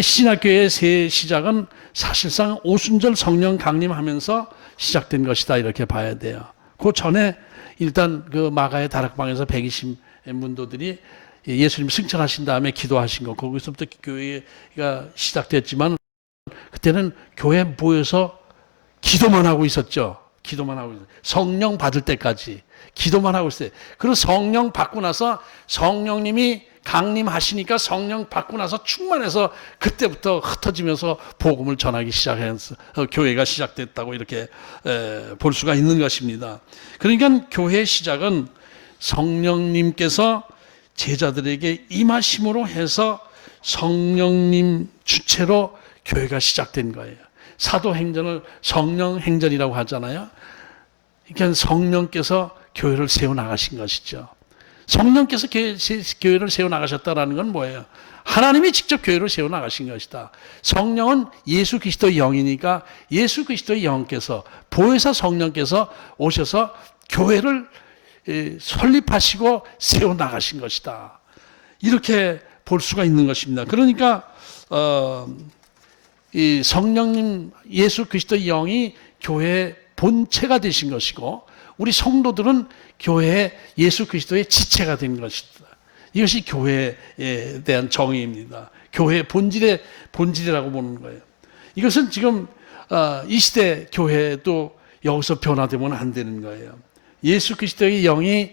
신약교회의 새 시작은 사실상 오순절 성령 강림하면서 시작된 것이다 이렇게 봐야 돼요. 그 전에 일단 그 마가의 다락방에서 120 문도들이 예수님 승천하신 다음에 기도하신 거, 거기서부터 교회가 시작됐지만 그때는 교회에 모여서 기도만 하고 있었죠. 기도만 하고 있어요. 성령 받을 때까지 기도만 하고 있어요. 그리고 성령 받고 나서 성령님이 강림하시니까 성령 받고 나서 충만해서 그때부터 흩어지면서 복음을 전하기 시작해서 교회가 시작됐다고 이렇게 볼 수가 있는 것입니다. 그러니까 교회의 시작은 성령님께서 제자들에게 임하심으로 해서 성령님 주체로 교회가 시작된 거예요. 사도행전을 성령행전이라고 하잖아요. 그러니까 성령께서 교회를 세워나가신 것이죠. 성령께서 교회를 세워나가셨다는 건 뭐예요? 하나님이 직접 교회를 세워나가신 것이다. 성령은 예수 그리스도의 영이니까 예수 그리스도의 영께서 보혜사 성령께서 오셔서 교회를 설립하시고 세워나가신 것이다. 이렇게 볼 수가 있는 것입니다. 그러니까 이 성령님 예수 그리스도의 영이 교회의 본체가 되신 것이고 우리 성도들은 교회의 예수 그리스도의 지체가 된 것이다. 이것이 교회에 대한 정의입니다. 교회의 본질이라고 보는 거예요. 이것은 지금 이 시대 교회도 여기서 변화되면 안 되는 거예요. 예수 그리스도의 영이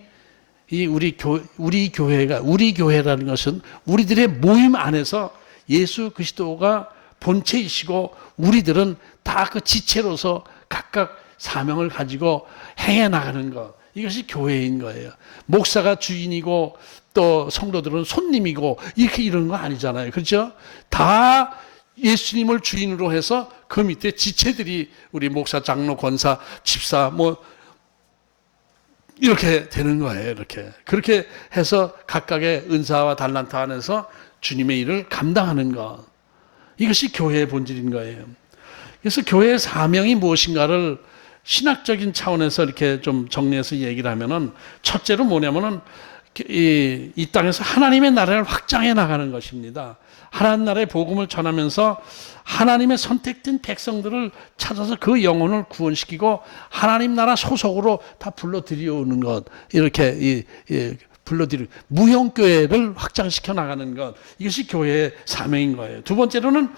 우리 교회라는 것은 우리들의 모임 안에서 예수 그리스도가 본체이시고 우리들은 다 그 지체로서 각각 사명을 가지고 행해 나가는 것, 이것이 교회인 거예요. 목사가 주인이고 또 성도들은 손님이고 이렇게 이런 거 아니잖아요. 그렇죠? 다 예수님을 주인으로 해서 그 밑에 지체들이 우리 목사, 장로, 권사, 집사 뭐 이렇게 되는 거예요. 이렇게 그렇게 해서 각각의 은사와 달란트 안에서 주님의 일을 감당하는 것, 이것이 교회의 본질인 거예요. 그래서 교회의 사명이 무엇인가를 신학적인 차원에서 이렇게 좀 정리해서 얘기를 하면은 첫째로 뭐냐면은 이 땅에서 하나님의 나라를 확장해 나가는 것입니다. 하나님 나라의 복음을 전하면서 하나님의 선택된 백성들을 찾아서 그 영혼을 구원시키고 하나님 나라 소속으로 다 불러들여오는 것, 이렇게 불러들이고 무형교회를 확장시켜 나가는 것, 이것이 교회의 사명인 거예요. 두 번째로는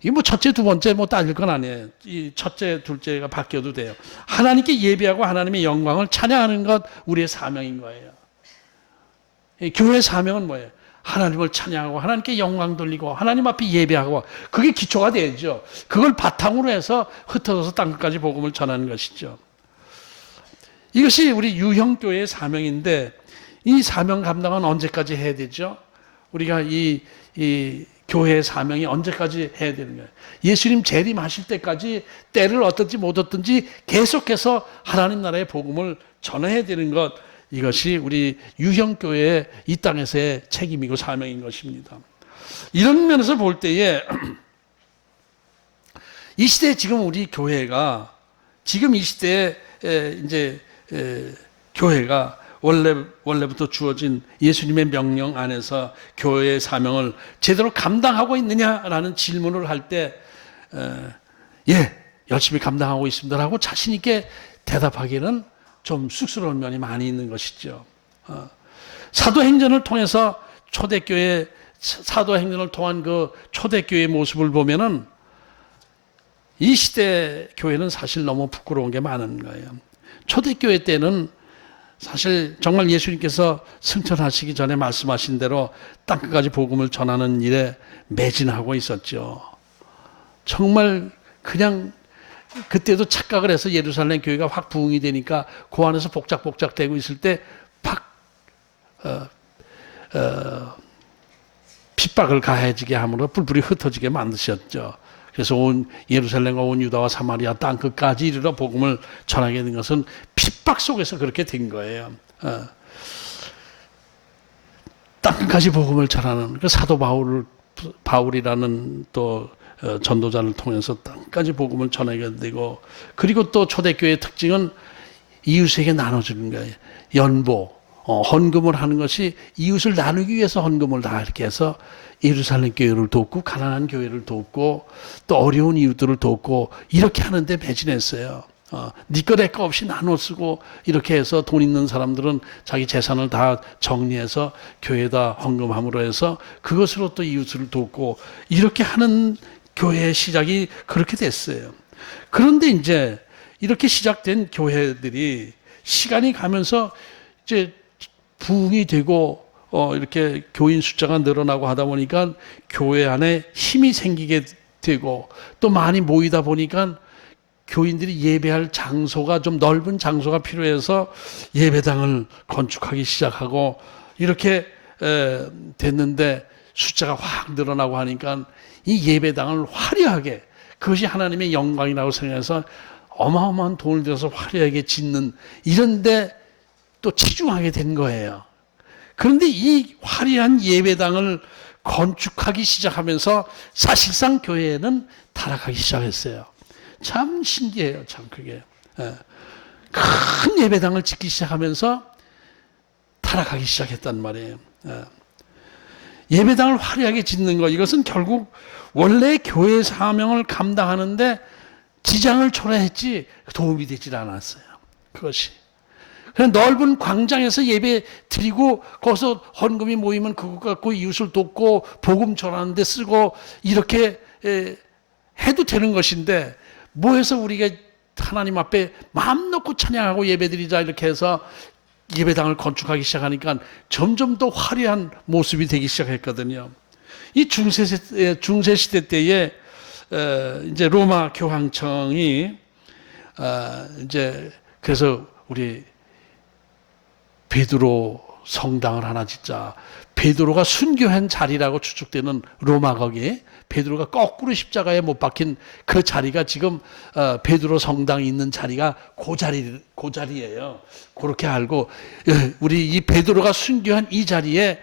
이게 뭐 첫째, 두 번째 뭐 따질 건 아니에요. 이 첫째, 둘째가 바뀌어도 돼요. 하나님께 예배하고 하나님의 영광을 찬양하는 것, 우리의 사명인 거예요. 이 교회의 사명은 뭐예요? 하나님을 찬양하고 하나님께 영광 돌리고 하나님 앞에 예배하고, 그게 기초가 되죠. 그걸 바탕으로 해서 흩어져서 땅끝까지 복음을 전하는 것이죠. 이것이 우리 유형교회의 사명인데, 이 사명 감당은 언제까지 해야 되죠? 우리가 이 교회의 사명이 언제까지 해야 되는 거예요? 예수님 재림하실 때까지 때를 어떤지 못 어떤지 계속해서 하나님 나라의 복음을 전해야 되는 것, 이것이 우리 유형교회의 이 땅에서의 책임이고 사명인 것입니다. 이런 면에서 볼 때에 이 시대에 지금 우리 교회가 지금 이 시대에 이제 교회가 원래부터 주어진 예수님의 명령 안에서 교회의 사명을 제대로 감당하고 있느냐라는 질문을 할 때 예, 열심히 감당하고 있습니다라고 자신 있게 대답하기는 좀 쑥스러운 면이 많이 있는 것이죠. 사도행전을 통해서 사도행전을 통한 그 초대교회의 모습을 보면은 이 시대 교회는 사실 너무 부끄러운 게 많은 거예요. 초대교회 때는 사실 정말 예수님께서 승천하시기 전에 말씀하신 대로 땅끝까지 복음을 전하는 일에 매진하고 있었죠. 정말 그냥 그때도 착각을 해서 예루살렘 교회가 확 부흥이 되니까 그 안에서 복작복작 되고 있을 때 팍 핍박을 가해지게 함으로 뿔뿔이 흩어지게 만드셨죠. 그래서 온 예루살렘과 온 유다와 사마리아 땅끝까지 이르러 복음을 전하게 된 것은 핍박 속에서 그렇게 된 거예요. 땅끝까지 복음을 전하는 그 사도 바울이라는 또 전도자를 통해서 땅까지 복음을 전하게 되고, 그리고 또 초대교회의 특징은 이웃에게 나눠주는 거예요. 연보, 헌금을 하는 것이 이웃을 나누기 위해서 헌금을 다 이렇게 해서 예루살렘 교회를 돕고 가난한 교회를 돕고 또 어려운 이웃들을 돕고 이렇게 하는데 매진했어요. 네 거 내 거 없이 나눠 쓰고 이렇게 해서 돈 있는 사람들은 자기 재산을 다 정리해서 교회에다 헌금함으로 해서 그것으로 또 이웃을 돕고 이렇게 하는 교회의 시작이 그렇게 됐어요. 그런데 이제 이렇게 시작된 교회들이 시간이 가면서 이제 부흥이 되고 이렇게 교인 숫자가 늘어나고 하다 보니까 교회 안에 힘이 생기게 되고 또 많이 모이다 보니까 교인들이 예배할 장소가 좀 넓은 장소가 필요해서 예배당을 건축하기 시작하고 이렇게 됐는데 숫자가 확 늘어나고 하니까 이 예배당을 화려하게, 그것이 하나님의 영광이라고 생각해서 어마어마한 돈을 들여서 화려하게 짓는 이런데 또 치중하게 된 거예요. 그런데 이 화려한 예배당을 건축하기 시작하면서 사실상 교회는 타락하기 시작했어요. 참 신기해요. 참 그게. 큰 예배당을 짓기 시작하면서 타락하기 시작했단 말이에요. 예배당을 화려하게 짓는 것, 이것은 결국 원래 교회 사명을 감당하는데 지장을 초래했지 도움이 되질 않았어요. 그것이. 그냥 넓은 광장에서 예배 드리고 거기서 헌금이 모이면 그것 갖고 이웃을 돕고 복음 전하는 데 쓰고 이렇게 해도 되는 것인데, 뭐해서 우리가 하나님 앞에 마음 놓고 찬양하고 예배드리자 이렇게 해서 예배당을 건축하기 시작하니까 점점 더 화려한 모습이 되기 시작했거든요. 이 중세시대 때에 이제 로마 교황청이 이제 그래서 우리 베드로 성당을 하나 짓자. 베드로가 순교한 자리라고 추측되는 로마 거기에 베드로가 거꾸로 십자가에 못 박힌 그 자리가 지금 베드로 성당이 있는 자리가 그 자리예요. 그렇게 알고 우리 이 베드로가 순교한 이 자리에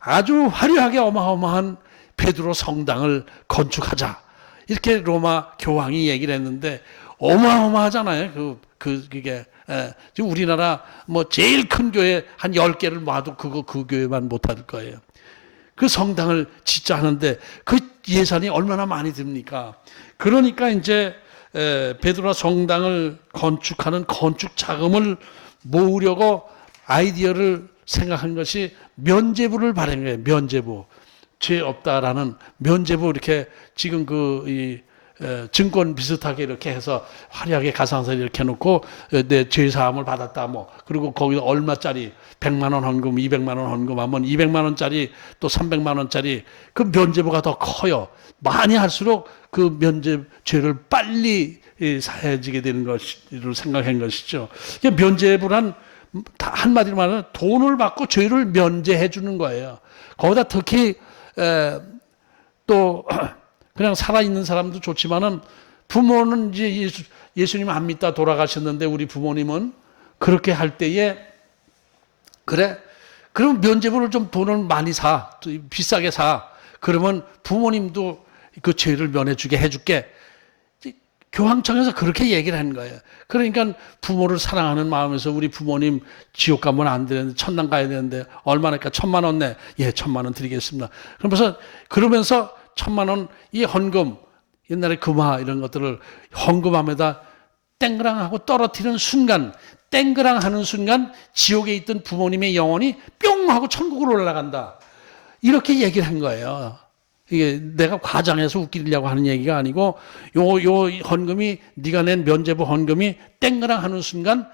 아주 화려하게 어마어마한 베드로 성당을 건축하자. 이렇게 로마 교황이 얘기를 했는데 어마어마하잖아요. 그게 지금 우리나라 뭐 제일 큰 교회 한 10개를 모아도 그 교회만 못할 거예요. 그 성당을 짓자 하는데 그 예산이 얼마나 많이 듭니까? 그러니까 이제 베드로 성당을 건축하는 건축 자금을 모으려고 아이디어를 생각한 것이 면죄부를 발행한 거예요. 면죄부. 죄 없다라는 면죄부, 이렇게 지금 증권 비슷하게 이렇게 해서 화려하게 가상서 이렇게 해놓고 내 죄사함을 받았다 뭐, 그리고 거기서 얼마짜리 100만 원 헌금, 200만 원 헌금하면 200만 원짜리 또 300만 원짜리 그 면죄부가 더 커요. 많이 할수록 그 죄를 빨리 사해지게 되는 것을 생각한 것이죠. 면죄부란 한마디로 말하면 돈을 받고 죄를 면제해 주는 거예요. 거기다 특히 또 그냥 살아있는 사람도 좋지만은 부모는 이제 예수님 안 믿다 돌아가셨는데 우리 부모님은 그렇게 할 때에 그래? 그럼 면죄부를 좀 돈을 많이 사. 비싸게 사. 그러면 부모님도 그 죄를 면해주게 해줄게. 교황청에서 그렇게 얘기를 하는 거예요. 그러니까 부모를 사랑하는 마음에서 우리 부모님 지옥 가면 안 되는데 천당 가야 되는데 얼마나니까 1,000만 원 내. 예, 1,000만 원 드리겠습니다. 그러면서 1,000만 원 이 헌금 옛날에 금화 이런 것들을 헌금함에다 땡그랑하고 떨어뜨리는 순간 땡그랑 하는 순간 지옥에 있던 부모님의 영혼이 뿅 하고 천국으로 올라간다. 이렇게 얘기를 한 거예요. 이게 내가 과장해서 웃기려고 하는 얘기가 아니고 요 헌금이 네가 낸 면죄부 헌금이 땡그랑 하는 순간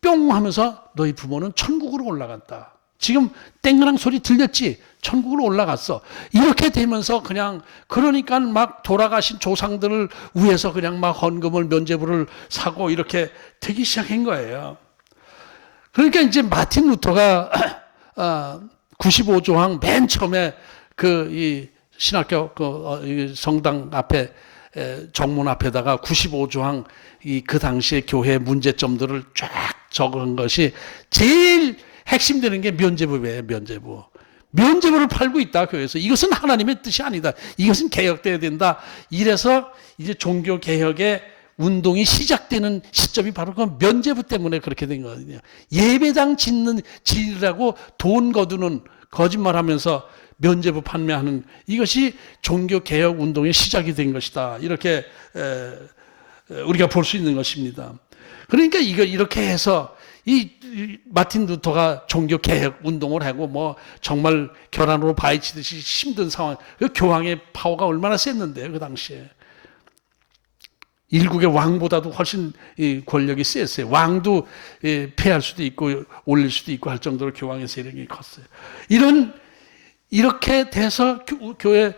뿅 하면서 너희 부모는 천국으로 올라갔다. 지금 땡그랑 소리 들렸지? 천국으로 올라갔어. 이렇게 되면서 그냥 그러니까 막 돌아가신 조상들을 위해서 그냥 막 헌금을 면죄부를 사고 이렇게 되기 시작한 거예요. 그러니까 이제 마틴 루터가 95조항 맨 처음에 이 신학교 성당 앞에 정문 앞에다가 95조항 그 당시에 교회 문제점들을 쫙 적은 것이 제일 핵심되는 게 면죄부예요. 면죄부를 팔고 있다 교회에서. 이것은 하나님의 뜻이 아니다. 이것은 개혁돼야 된다. 이래서 이제 종교 개혁의 운동이 시작되는 시점이 바로 그 면죄부 때문에 그렇게 된 거거든요. 예배당 지으라고 돈 거두는 거짓말하면서 면죄부 판매하는 이것이 종교 개혁 운동의 시작이 된 것이다. 이렇게 우리가 볼 수 있는 것입니다. 그러니까 이렇게 해서 이 마틴 루터가 종교 개혁 운동을 하고 뭐 정말 결함으로 바위치듯이 힘든 상황. 그 교황의 파워가 얼마나 셌는데요, 그 당시에. 일국의 왕보다도 훨씬 권력이 셌어요. 왕도 패할 수도 있고 올릴 수도 있고 할 정도로 교황의 세력이 컸어요. 이렇게 돼서 교회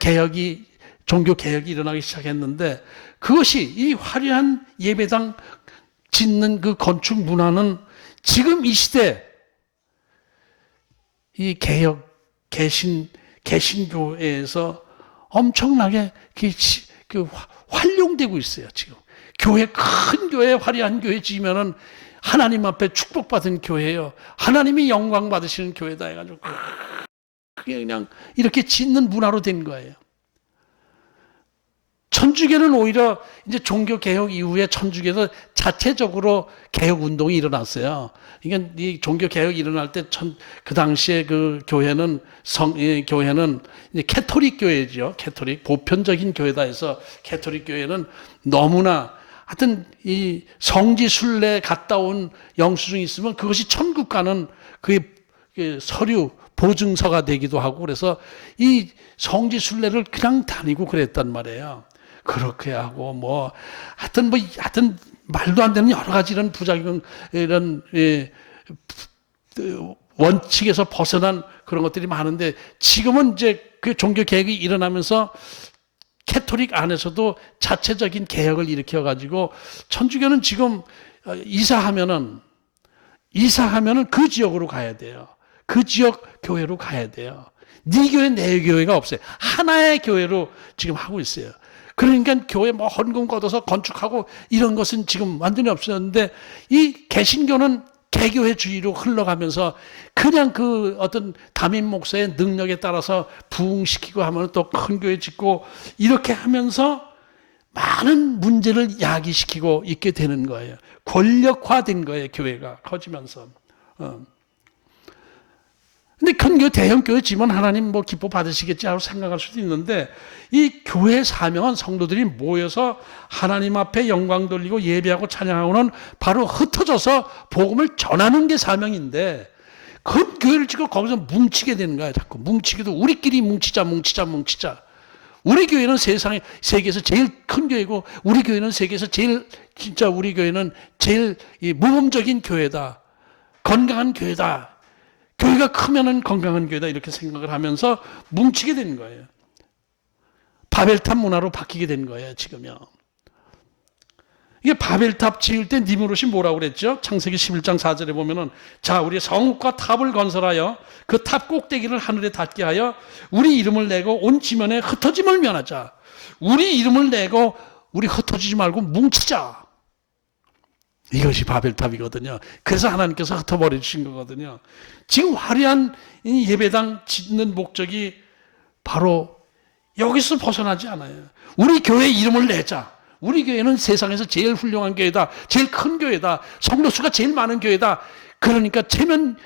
개혁이 종교 개혁이 일어나기 시작했는데 그것이 이 화려한 예배당 짓는 그 건축 문화는 지금 이 시대 이 개혁 개신교회에서 엄청나게 활용되고 있어요. 지금 교회 큰 교회 화려한 교회 지으면은 하나님 앞에 축복받은 교회예요. 하나님이 영광 받으시는 교회다 해가지고 그냥 이렇게 짓는 문화로 된 거예요. 천주교는 오히려 이제 종교 개혁 이후에 천주교에서 자체적으로 개혁 운동이 일어났어요. 그러니까 이 종교 개혁이 일어날 때 그 당시에 그 교회는 교회는 이제 캐토릭 교회죠. 캐토릭 보편적인 교회다 해서 캐토릭 교회는 너무나 하여튼 이 성지 순례 갔다 온 영수증이 있으면 그것이 천국 가는 그 서류 보증서가 되기도 하고 그래서 이 성지 순례를 그냥 다니고 그랬단 말이에요. 그렇게 하고 뭐 하여튼 말도 안 되는 여러 가지 이런 부작용 이런 원칙에서 벗어난 그런 것들이 많은데 지금은 이제 그 종교 개혁이 일어나면서 캐토릭 안에서도 자체적인 개혁을 일으켜 가지고 천주교는 지금 이사하면은 그 지역으로 가야 돼요. 그 지역 교회로 가야 돼요. 네 교회 내 교회가 없어요. 하나의 교회로 지금 하고 있어요. 그러니까 교회 뭐 헌금 걷어서 건축하고 이런 것은 지금 완전히 없었는데 이 개신교는 개교회주의로 흘러가면서 그냥 그 어떤 담임 목사의 능력에 따라서 부흥시키고 하면 또 큰 교회 짓고 이렇게 하면서 많은 문제를 야기시키고 있게 되는 거예요. 권력화된 거예요. 교회가 커지면서. 근데 큰 교회, 대형 교회 지면 하나님 뭐 기뻐 받으시겠지 하고 생각할 수도 있는데 이 교회의 사명은 성도들이 모여서 하나님 앞에 영광 돌리고 예배하고 찬양하고는 바로 흩어져서 복음을 전하는 게 사명인데 큰 교회를 짓고 거기서 뭉치게 되는 거야. 자꾸 뭉치기도 우리끼리 뭉치자. 우리 교회는 세계에서 제일 큰 교회고 우리 교회는 세계에서 우리 교회는 제일 모범적인 교회다. 건강한 교회다. 교회가 크면은 건강한 교회다 이렇게 생각을 하면서 뭉치게 된 거예요. 바벨탑 문화로 바뀌게 된 거예요. 지금요. 이게 바벨탑 지을 때 니무롯이 뭐라고 그랬죠? 창세기 11장 4절에 보면은 자 우리 성읍과 탑을 건설하여 그 탑 꼭대기를 하늘에 닿게 하여 우리 이름을 내고 온 지면에 흩어짐을 면하자. 우리 이름을 내고 우리 흩어지지 말고 뭉치자. 이것이 바벨탑이거든요. 그래서 하나님께서 흩어버려 주신 거거든요. 지금 화려한 이 예배당 짓는 목적이 바로 여기서 벗어나지 않아요. 우리 교회 이름을 내자. 우리 교회는 세상에서 제일 훌륭한 교회다. 제일 큰 교회다. 성도 수가 제일 많은 교회다. 그러니까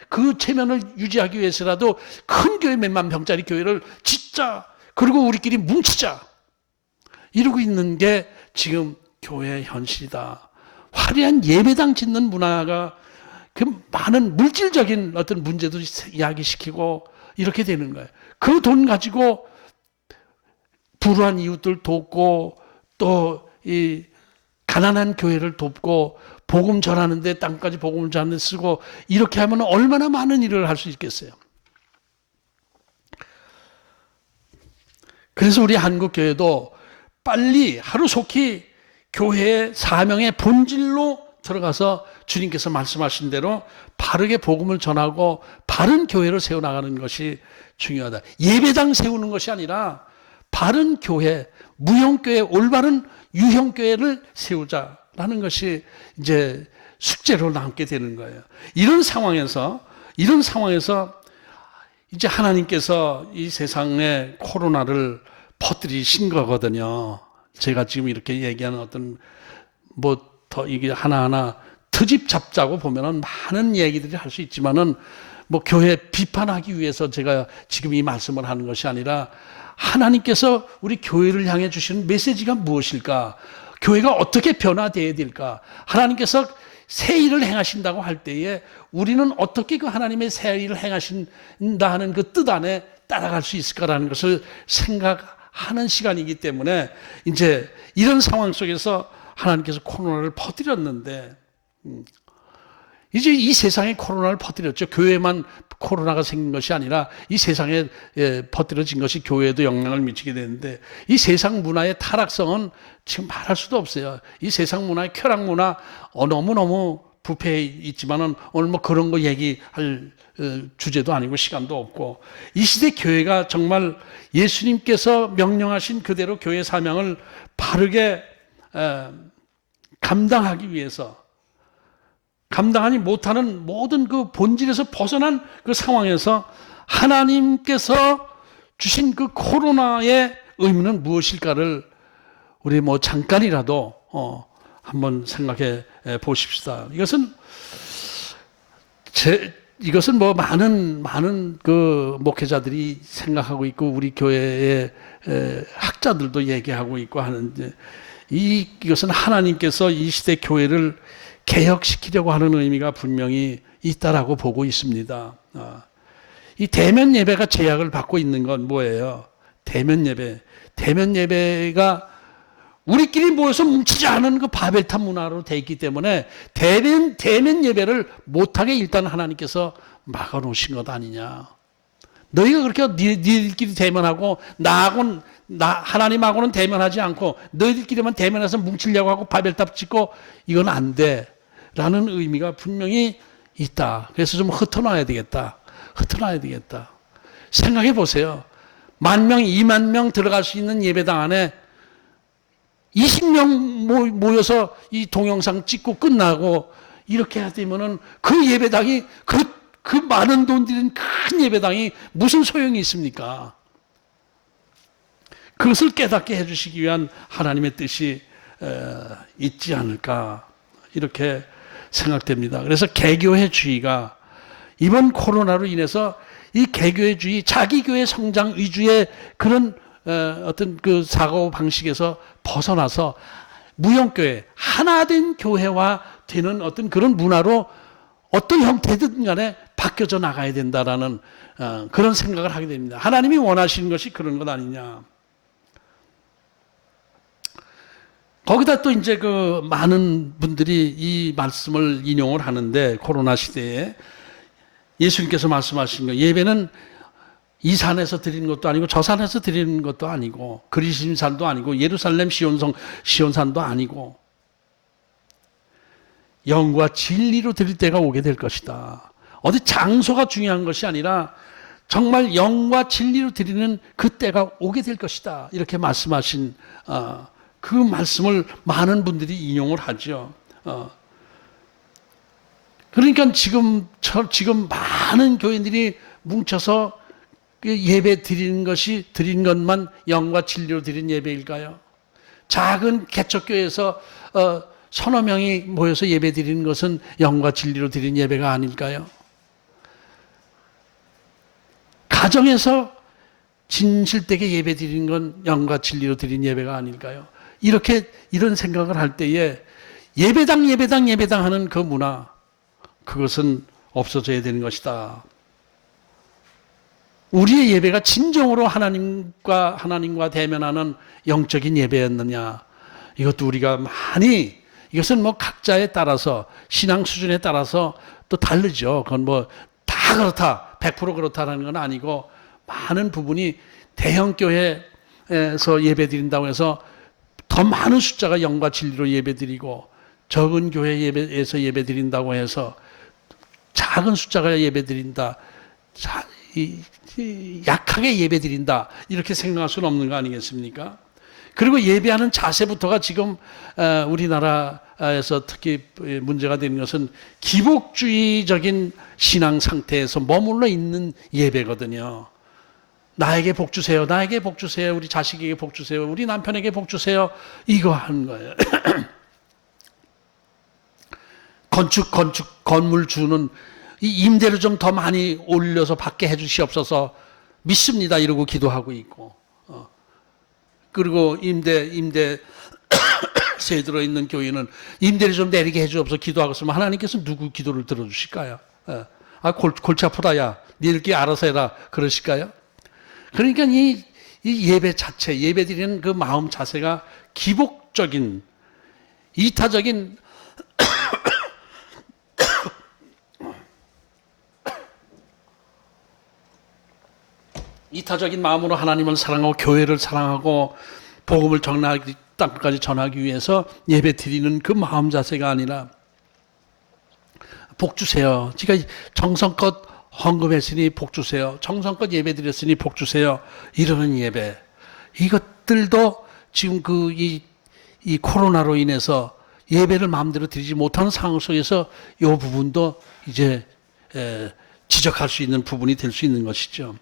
그 체면을 유지하기 위해서라도 큰 교회 몇만 병짜리 교회를 짓자. 그리고 우리끼리 뭉치자. 이러고 있는 게 지금 교회의 현실이다. 화려한 예배당 짓는 문화가 그 많은 물질적인 어떤 문제도 이야기시키고 이렇게 되는 거예요. 그 돈 가지고 불우한 이웃들 돕고 또 이 가난한 교회를 돕고 복음 전하는데 땅까지 복음을 전하는데 쓰고 이렇게 하면 얼마나 많은 일을 할 수 있겠어요. 그래서 우리 한국교회도 빨리 하루속히 교회의 사명의 본질로 들어가서 주님께서 말씀하신 대로 바르게 복음을 전하고 바른 교회를 세워나가는 것이 중요하다. 예배당 세우는 것이 아니라 바른 교회, 무형교회, 올바른 유형교회를 세우자라는 것이 이제 숙제로 남게 되는 거예요. 이런 상황에서 이제 하나님께서 이 세상에 코로나를 퍼뜨리신 거거든요. 제가 지금 이렇게 얘기하는 어떤 뭐 더 이게 하나하나 트집 잡자고 보면은 많은 얘기들이 할 수 있지만은 뭐 교회 비판하기 위해서 제가 지금 이 말씀을 하는 것이 아니라 하나님께서 우리 교회를 향해 주시는 메시지가 무엇일까? 교회가 어떻게 변화되어야 될까? 하나님께서 새 일을 행하신다고 할 때에 우리는 어떻게 그 하나님의 새 일을 행하신다 하는 그 뜻 안에 따라갈 수 있을까라는 것을 생각하는 시간이기 때문에 이제 이런 상황 속에서 하나님께서 코로나를 퍼뜨렸는데 이제 이 세상에 코로나를 퍼뜨렸죠. 교회만 코로나가 생긴 것이 아니라 이 세상에 퍼뜨려진 것이 교회에도 영향을 미치게 되는데 이 세상 문화의 타락성은 지금 말할 수도 없어요. 이 세상 문화의 쾌락 문화 너무너무 부패해 있지만은 오늘 뭐 그런 거 얘기할 주제도 아니고 시간도 없고 이 시대 교회가 정말 예수님께서 명령하신 그대로 교회 사명을 바르게 감당하기 위해서 감당하지 못하는 모든 그 본질에서 벗어난 그 상황에서 하나님께서 주신 그 코로나의 의미는 무엇일까를 우리 뭐 잠깐이라도 한번 생각해 보십시다. 이것은 뭐 많은 그 목회자들이 생각하고 있고 우리 교회의 학자들도 얘기하고 있고 하는데 이것은 하나님께서 이 시대 교회를 개혁시키려고 하는 의미가 분명히 있다라고 보고 있습니다. 이 대면 예배가 제약을 받고 있는 건 뭐예요? 대면 예배가 우리끼리 모여서 뭉치지 않은 그 바벨탑 문화로 돼 있기 때문에 대면 예배를 못하게 일단 하나님께서 막아놓으신 것 아니냐. 너희가 그렇게 니들끼리 대면하고 하나님하고는 대면하지 않고 너희들끼리만 대면해서 뭉치려고 하고 바벨탑 짓고 이건 안 돼. 라는 의미가 분명히 있다. 그래서 좀 흩어놔야 되겠다. 생각해 보세요. 10,000명, 20,000명 들어갈 수 있는 예배당 안에 20명 모여서 이 동영상 찍고 끝나고 이렇게 해야 되면은 그 예배당이 그 많은 돈 들인 큰 예배당이 무슨 소용이 있습니까? 그것을 깨닫게 해주시기 위한 하나님의 뜻이 있지 않을까 이렇게 생각됩니다. 그래서 개교회주의가 이번 코로나로 인해서 이 개교회주의, 자기 교회 성장 위주의 그런 어떤 그 사고 방식에서 벗어나서 무형교회, 하나된 교회화 되는 어떤 그런 문화로 어떤 형태든 간에 바뀌어져 나가야 된다라는 그런 생각을 하게 됩니다. 하나님이 원하시는 것이 그런 것 아니냐. 거기다 또 이제 그 많은 분들이 이 말씀을 인용을 하는데 코로나 시대에 예수님께서 말씀하신 거 예배는 이 산에서 드리는 것도 아니고 저 산에서 드리는 것도 아니고 그리심산도 아니고 예루살렘 시온산도 아니고 영과 진리로 드릴 때가 오게 될 것이다. 어디 장소가 중요한 것이 아니라 정말 영과 진리로 드리는 그 때가 오게 될 것이다. 이렇게 말씀하신 그 말씀을 많은 분들이 인용을 하죠. 그러니까 지금 많은 교인들이 뭉쳐서 예배 드리는 것만 영과 진리로 드린 예배일까요? 작은 개척교회에서 서너 명이 모여서 예배 드리는 것은 영과 진리로 드린 예배가 아닐까요? 가정에서 진실되게 예배 드리는 건 영과 진리로 드린 예배가 아닐까요? 이런 생각을 할 때에 예배당 하는 그 문화, 그것은 없어져야 되는 것이다. 우리의 예배가 진정으로 하나님과 대면하는 영적인 예배였느냐? 이것도 우리가 이것은 뭐 각자에 따라서 신앙 수준에 따라서 또 다르죠. 그건 뭐 다 그렇다, 100% 그렇다라는 건 아니고 많은 부분이 대형 교회에서 예배드린다고 해서 더 많은 숫자가 영과 진리로 예배드리고 적은 교회에서 예배드린다고 해서 작은 숫자가 예배드린다, 약하게 예배드린다 이렇게 생각할 수는 없는 거 아니겠습니까? 그리고 예배하는 자세부터가 지금 우리나라에서 특히 문제가 되는 것은 기복주의적인 신앙 상태에서 머물러 있는 예배거든요. 나에게 복 주세요, 나에게 복 주세요, 우리 자식에게 복 주세요, 우리 남편에게 복 주세요, 이거 하는 거예요. 건물 주는 이 임대료 좀 더 많이 올려서 받게 해주시옵소서 믿습니다 이러고 기도하고 있고, 그리고 임대세 들어있는 교회는 임대료 좀 내리게 해주옵소서 기도하고 있으면 하나님께서 누구 기도를 들어주실까요? 골치 아프다, 야 니들끼리 알아서 해라 그러실까요? 그러니까 이 예배 자체, 예배 드리는 그 마음 자세가 기복적인, 이타적인 이타적인 마음으로 하나님을 사랑하고 교회를 사랑하고 복음을 땅까지 전하기 위해서 예배 드리는 그 마음 자세가 아니라 복 주세요, 제가 정성껏 헌금했으니 복 주세요, 정성껏 예배 드렸으니 복 주세요 이러는 예배, 이것들도 지금 이 코로나로 인해서 예배를 마음대로 드리지 못하는 상황 속에서 이 부분도 이제 지적할 수 있는 부분이 될 수 있는 것이죠.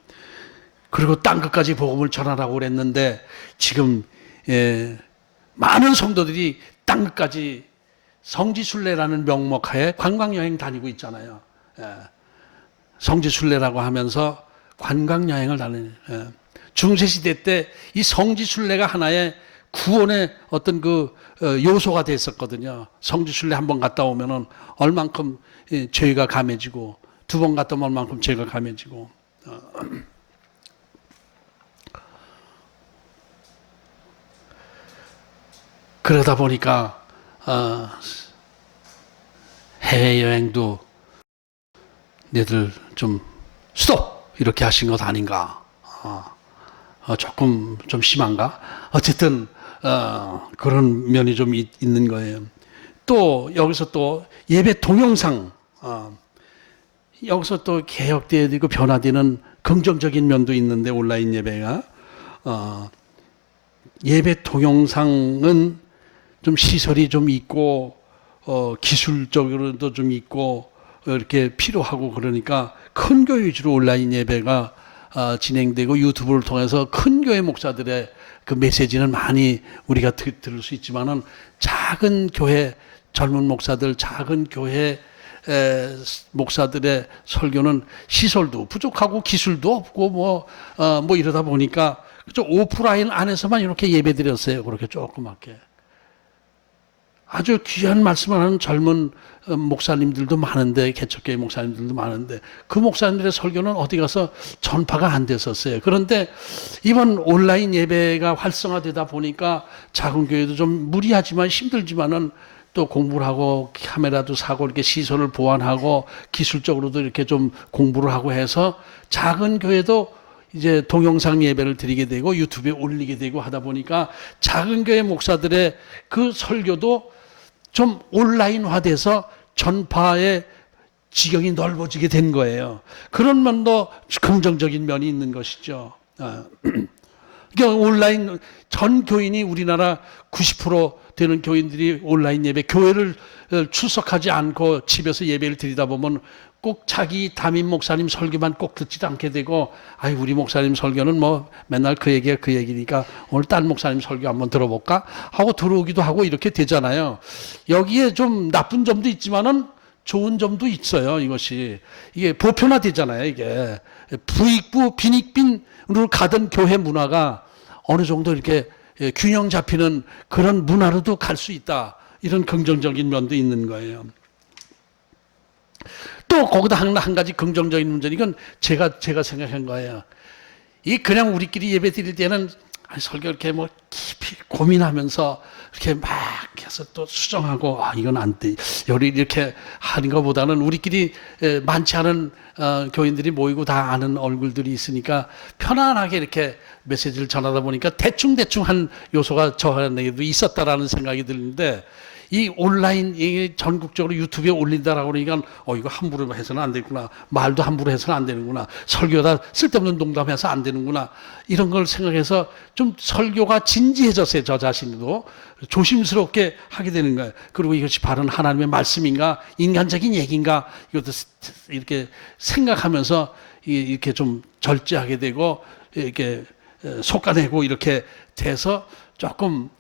그리고 땅끝까지 복음을 전하라고 그랬는데 지금 많은 성도들이 땅끝까지 성지순례라는 명목하에 관광여행 다니고 있잖아요. 성지순례라고 하면서 관광여행을 다니는, 중세시대 때 이 성지순례가 하나의 구원의 어떤 그 요소가 됐었거든요. 성지순례 한 번 갔다 오면은 얼만큼 죄가 감해지고, 두 번 갔다 오면 얼만큼 죄가 감해지고, 그러다 보니까 해외여행도 너희들 좀 스톱 이렇게 하신 것 아닌가, 조금 좀 심한가, 어쨌든 그런 면이 좀 있는 거예요. 또 여기서 또 예배 동영상, 여기서 또 개혁되어야 되고 변화되는 긍정적인 면도 있는데, 온라인 예배가 예배 동영상은 좀 시설이 좀 있고 기술적으로도 좀 있고 이렇게 필요하고, 그러니까 큰 교회 위주로 온라인 예배가 진행되고 유튜브를 통해서 큰 교회 목사들의 그 메시지는 많이 우리가 들을 수 있지만은 작은 교회 젊은 목사들, 작은 교회 목사들의 설교는 시설도 부족하고 기술도 없고 뭐 이러다 보니까 오프라인 안에서만 이렇게 예배 드렸어요. 그렇게 조그맣게. 아주 귀한 말씀을 하는 젊은 목사님들도 많은데, 개척교회 목사님들도 많은데, 그 목사님들의 설교는 어디 가서 전파가 안 됐었어요. 그런데 이번 온라인 예배가 활성화되다 보니까 작은 교회도 좀 무리하지만 힘들지만은 또 공부를 하고 카메라도 사고 이렇게 시설을 보완하고 기술적으로도 이렇게 좀 공부를 하고 해서 작은 교회도 이제 동영상 예배를 드리게 되고 유튜브에 올리게 되고 하다 보니까 작은 교회 목사들의 그 설교도 좀 온라인화돼서 전파의 지경이 넓어지게 된 거예요. 그런 면도 긍정적인 면이 있는 것이죠. 그러니까 온라인 전 교인이 우리나라 90% 되는 교인들이 온라인 예배, 교회를 출석하지 않고 집에서 예배를 드리다 보면 꼭 자기 담임 목사님 설교만 꼭 듣지 않게 되고, 아이 우리 목사님 설교는 뭐 맨날 그 얘기가 그 얘기니까 오늘 딴 목사님 설교 한번 들어볼까 하고 들어오기도 하고 이렇게 되잖아요. 여기에 좀 나쁜 점도 있지만은 좋은 점도 있어요. 이것이 이게 보편화되잖아요. 이게 부익부 빈익빈으로 가던 교회 문화가 어느 정도 이렇게 균형 잡히는 그런 문화로도 갈 수 있다. 이런 긍정적인 면도 있는 거예요. 또 거기다 한 가지 긍정적인 문제는 이건 제가 생각한 거예요. 이 그냥 우리끼리 예배 드릴 때는 설교 이렇게 뭐 깊이 고민하면서 이렇게 막 해서 또 수정하고 이건 안 돼. 여기 이렇게 하는 것보다는 우리끼리 많지 않은 교인들이 모이고 다 아는 얼굴들이 있으니까 편안하게 이렇게 메시지를 전하다 보니까 대충 한 요소가 저 안에도 있었다라는 생각이 드는데, 이 온라인 이 전국적으로 유튜브에 올린다라고 그러니까 이거 함부로 해서는 안 되구나, 말도 함부로 해서는 안 되는구나, 설교다 쓸데없는 농담해서 안 되는구나, 이런 걸 생각해서 좀 설교가 진지해졌어요. 저 자신도 조심스럽게 하게 되는 거예요. 그리고 이것이 바른 하나님의 말씀인가 인간적인 얘기인가 이것도 이렇게 생각하면서 이렇게 좀 절제하게 되고 이렇게 솎아내고 이렇게 돼서 조금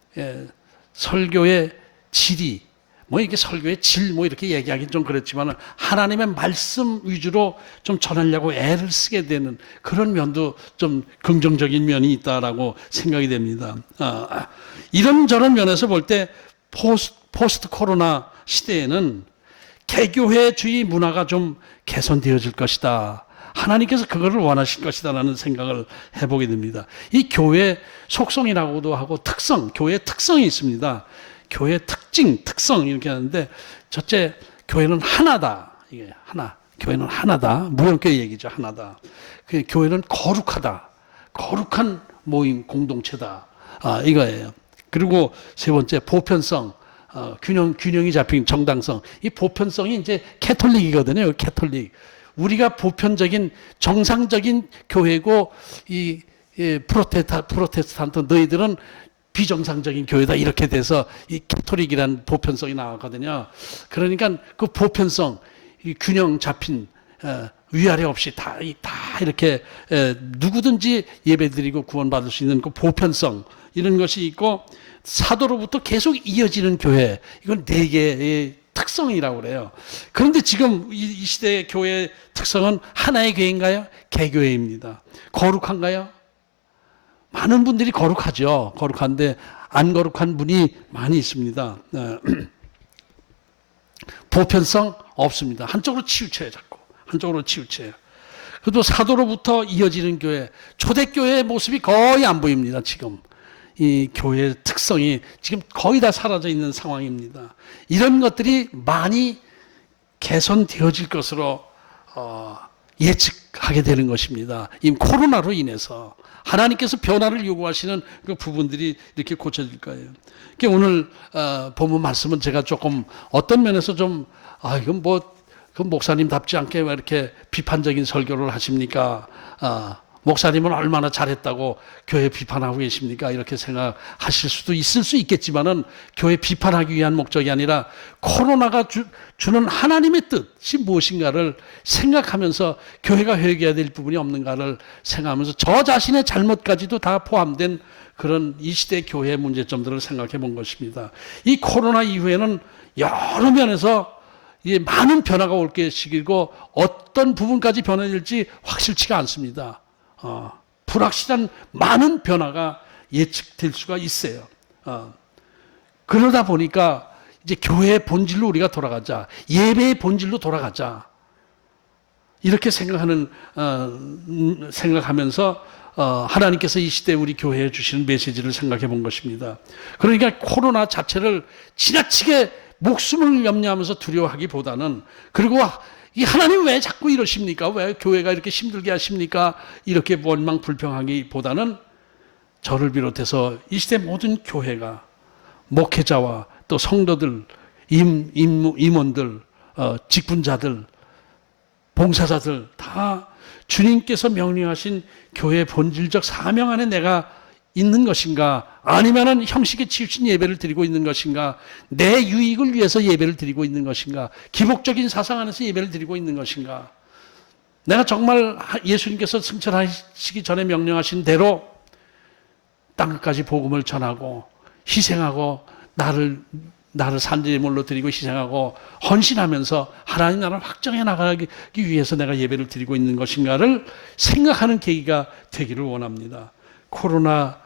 설교의 질이 뭐 이렇게 설교의 질 뭐 이렇게 얘기하기 좀 그렇지만 하나님의 말씀 위주로 좀 전하려고 애를 쓰게 되는 그런 면도 좀 긍정적인 면이 있다라고 생각이 됩니다. 이런저런 면에서 볼 때 포스트 코로나 시대에는 개교회주의 문화가 좀 개선되어질 것이다. 하나님께서 그거를 원하실 것이다라는 생각을 해보게 됩니다. 이 교회 속성이라고도 하고 특성, 교회의 특성이 있습니다. 교회의 특성 이렇게 하는데, 첫째, 교회는 하나다. 이게 하나. 교회는 하나다. 무형교회 얘기죠. 하나다. 교회는 거룩하다. 거룩한 모임 공동체다. 이거예요. 그리고 세 번째, 보편성. 균형이 잡힌 정당성. 이 보편성이 이제 캐톨릭이거든요. 캐톨릭. 우리가 보편적인 정상적인 교회고 이 프로테스탄트 너희들은 비정상적인 교회다 이렇게 돼서 이 캐톨릭이라는 보편성이 나왔거든요. 그러니까 그 보편성, 이 균형 잡힌 위아래 없이 다 이렇게 누구든지 예배드리고 구원받을 수 있는 그 보편성 이런 것이 있고, 사도로부터 계속 이어지는 교회, 이건 네 개의 특성이라고 그래요. 그런데 지금 이 시대의 교회의 특성은 하나의 교회인가요? 개교회입니다. 거룩한가요? 많은 분들이 거룩하죠. 거룩한데 안 거룩한 분이 많이 있습니다. 보편성 없습니다. 한쪽으로 치우쳐요. 자꾸 한쪽으로 치우쳐요. 그래도 사도로부터 이어지는 교회, 초대교회의 모습이 거의 안 보입니다. 지금 이 교회의 특성이 지금 거의 다 사라져 있는 상황입니다. 이런 것들이 많이 개선되어질 것으로 예측하게 되는 것입니다. 이 코로나로 인해서 하나님께서 변화를 요구하시는 그 부분들이 이렇게 고쳐질 거예요. 오늘 본문 말씀은 제가 조금 어떤 면에서 좀 이건 뭐 그 목사님답지 않게 왜 이렇게 비판적인 설교를 하십니까? 목사님은 얼마나 잘했다고 교회 비판하고 계십니까? 이렇게 생각하실 수도 있을 수 있겠지만은 교회 비판하기 위한 목적이 아니라 코로나가 주는 하나님의 뜻이 무엇인가를 생각하면서 교회가 회개해야 될 부분이 없는가를 생각하면서 저 자신의 잘못까지도 다 포함된 그런 이 시대 교회의 문제점들을 생각해 본 것입니다. 이 코로나 이후에는 여러 면에서 많은 변화가 올 것이고 어떤 부분까지 변화될지 확실치가 않습니다. 불확실한 많은 변화가 예측될 수가 있어요. 그러다 보니까 이제 교회의 본질로 우리가 돌아가자, 예배의 본질로 돌아가자, 이렇게 생각하면서 하나님께서 이 시대에 우리 교회에 주시는 메시지를 생각해 본 것입니다. 그러니까 코로나 자체를 지나치게 목숨을 염려하면서 두려워하기보다는, 그리고 이 하나님 왜 자꾸 이러십니까? 왜 교회가 이렇게 힘들게 하십니까? 이렇게 원망 불평하기보다는 저를 비롯해서 이 시대 모든 교회가 목회자와 또 성도들, 임원들, 직분자들, 봉사자들 다 주님께서 명령하신 교회의 본질적 사명 안에 내가 있는 것인가, 아니면은 형식에 치우친 예배를 드리고 있는 것인가, 내 유익을 위해서 예배를 드리고 있는 것인가, 기복적인 사상 안에서 예배를 드리고 있는 것인가. 내가 정말 예수님께서 승천하시기 전에 명령하신 대로 땅끝까지 복음을 전하고 희생하고 나를 산제물로 드리고 희생하고 헌신하면서 하나님 나라를 확정해 나가기 위해서 내가 예배를 드리고 있는 것인가를 생각하는 계기가 되기를 원합니다. 코로나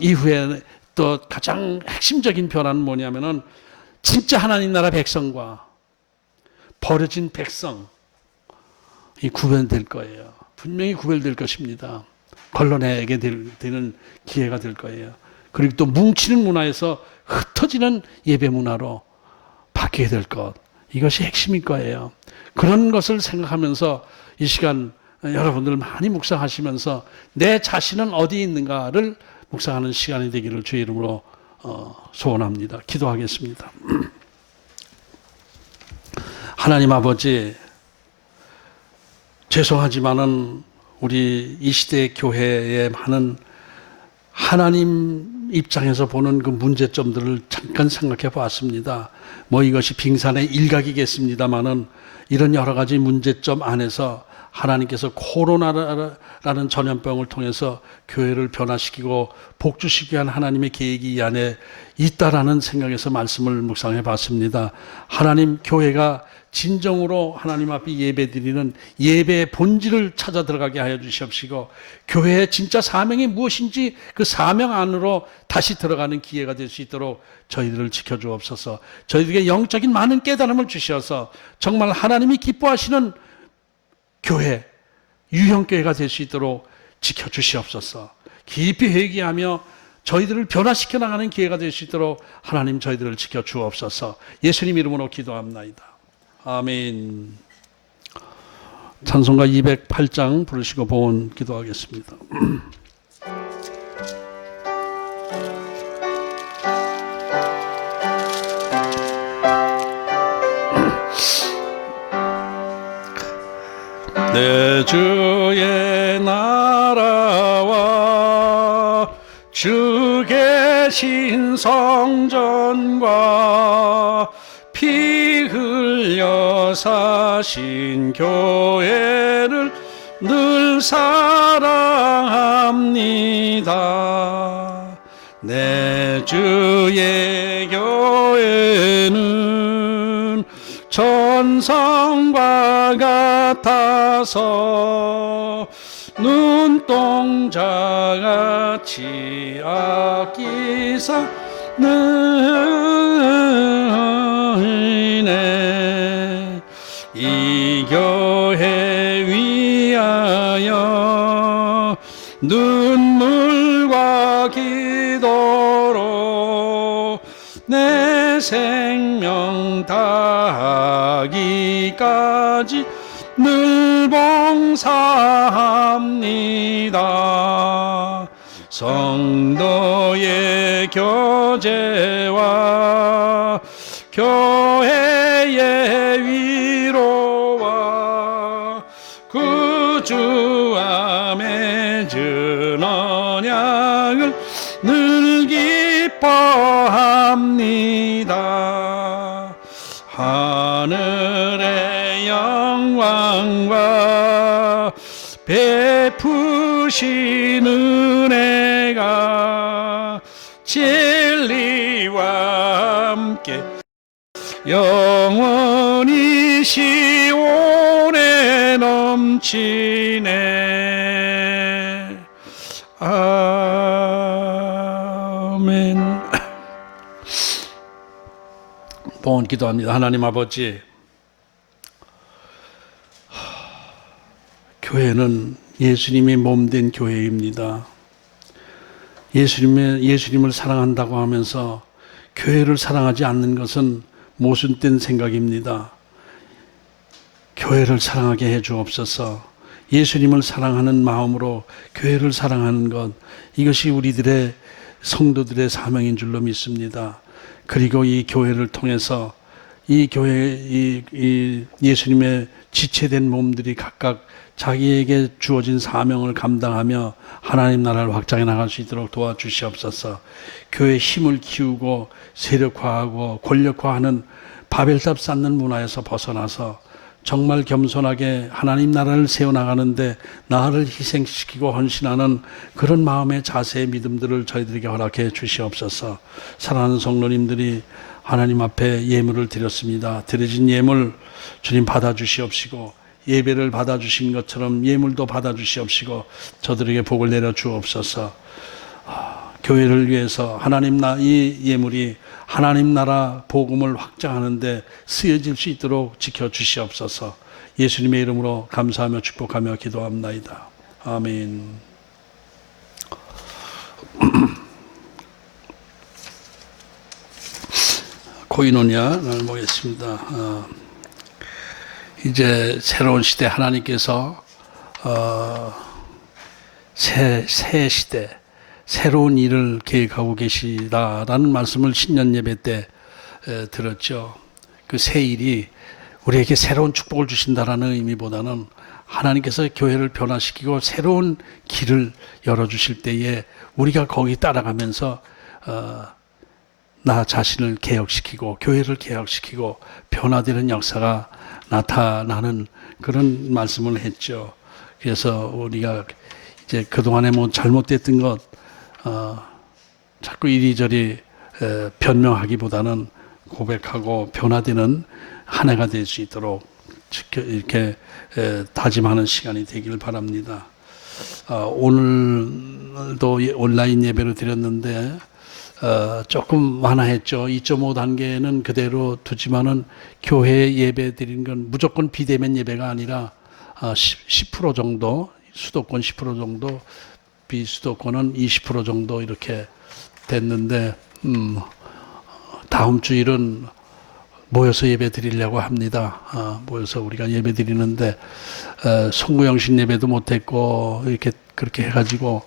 이후에 또 가장 핵심적인 변화는 뭐냐면은 진짜 하나님 나라 백성과 버려진 백성이 구별될 거예요. 분명히 구별될 것입니다. 걸러내게 되는 기회가 될 거예요. 그리고 또 뭉치는 문화에서 흩어지는 예배 문화로 바뀌게 될 것, 이것이 핵심일 거예요. 그런 것을 생각하면서 이 시간 여러분들 많이 묵상하시면서 내 자신은 어디에 있는가를 묵상하는 시간이 되기를 주의 이름으로 소원합니다. 기도하겠습니다. 하나님 아버지, 죄송하지만은 우리 이 시대의 교회에 많은 하나님 입장에서 보는 그 문제점들을 잠깐 생각해 보았습니다. 뭐 이것이 빙산의 일각이겠습니다만은 이런 여러 가지 문제점 안에서 하나님께서 코로나라는 전염병을 통해서 교회를 변화시키고 복주시키기 위한 하나님의 계획이 이 안에 있다라는 생각에서 말씀을 묵상해 봤습니다. 하나님, 교회가 진정으로 하나님 앞에 예배드리는 예배의 본질을 찾아 들어가게 하여 주시옵시고, 교회의 진짜 사명이 무엇인지 그 사명 안으로 다시 들어가는 기회가 될 수 있도록 저희들을 지켜주옵소서. 저희들에게 영적인 많은 깨달음을 주셔서 정말 하나님이 기뻐하시는 교회, 유형교회가 될 수 있도록 지켜주시옵소서. 깊이 회개하며 저희들을 변화시켜 나가는 기회가 될 수 있도록 하나님 저희들을 지켜주옵소서. 예수님 이름으로 기도합나이다. 아멘. 찬송가 208장 부르시고 봉헌 기도하겠습니다. 내 주의 나라와 주 계신 성전과 피 흘려 사신 교회를 늘 사랑합니다. 내 주의 교회는 천성과 같아서 눈동자같이 아끼사 네, 이 교회 위하여 눈물과 기도로 내 생명 다하기까지 늘 봉사합니다. 성도의 교제와 교회의 위로와 구주와 맺은 언약을 늘 기뻐합니다. 하늘의 영광과 베푸신 은혜가 진리와 함께 영원히 시온에 넘치네. 아멘. 봉헌 기도합니다. 하나님 아버지, 교회는 예수님의 몸된 교회입니다. 예수님을 사랑한다고 하면서 교회를 사랑하지 않는 것은 모순된 생각입니다. 교회를 사랑하게 해 주옵소서. 예수님을 사랑하는 마음으로 교회를 사랑하는 것, 이것이 우리들의 성도들의 사명인 줄로 믿습니다. 그리고 이 교회를 통해서 이 교회, 이 예수님의 지체된 몸들이 각각 자기에게 주어진 사명을 감당하며 하나님 나라를 확장해 나갈 수 있도록 도와주시옵소서. 교회 힘을 키우고 세력화하고 권력화하는 바벨탑 쌓는 문화에서 벗어나서 정말 겸손하게 하나님 나라를 세워나가는데 나를 희생시키고 헌신하는 그런 마음의 자세의 믿음들을 저희들에게 허락해 주시옵소서. 사랑하는 성도님들이 하나님 앞에 예물을 드렸습니다. 드려진 예물 주님 받아주시옵시고 예배를 받아주신 것처럼 예물도 받아주시옵시고 저들에게 복을 내려 주옵소서. 교회를 위해서 이 예물이 하나님 나라 복음을 확장하는데 쓰여질 수 있도록 지켜주시옵소서. 예수님의 이름으로 감사하며 축복하며 기도합나이다. 아멘. 코이노니아를 보겠습니다. 이제 새로운 시대 하나님께서 새 시대 새로운 일을 계획하고 계시다라는 말씀을 신년 예배 때 들었죠. 그 새 일이 우리에게 새로운 축복을 주신다라는 의미보다는 하나님께서 교회를 변화시키고 새로운 길을 열어주실 때에 우리가 거기 따라가면서 나 자신을 개혁시키고 교회를 개혁시키고 변화되는 역사가 나타나는 그런 말씀을 했죠. 그래서 우리가 이제 그동안에 뭐 잘못됐던 것 자꾸 이리저리 변명하기보다는 고백하고 변화되는 한 해가 될 수 있도록 이렇게 다짐하는 시간이 되길 바랍니다. 오늘도 온라인 예배를 드렸는데 조금 완화했죠. 2.5 단계는 그대로 두지만은 교회 예배 드리는 건 무조건 비대면 예배가 아니라 10% 정도, 수도권 10% 정도, 비수도권은 20% 정도 이렇게 됐는데 다음 주일은 모여서 예배 드리려고 합니다. 모여서 우리가 예배 드리는데 송구영신 예배도 못했고 이렇게 그렇게 해가지고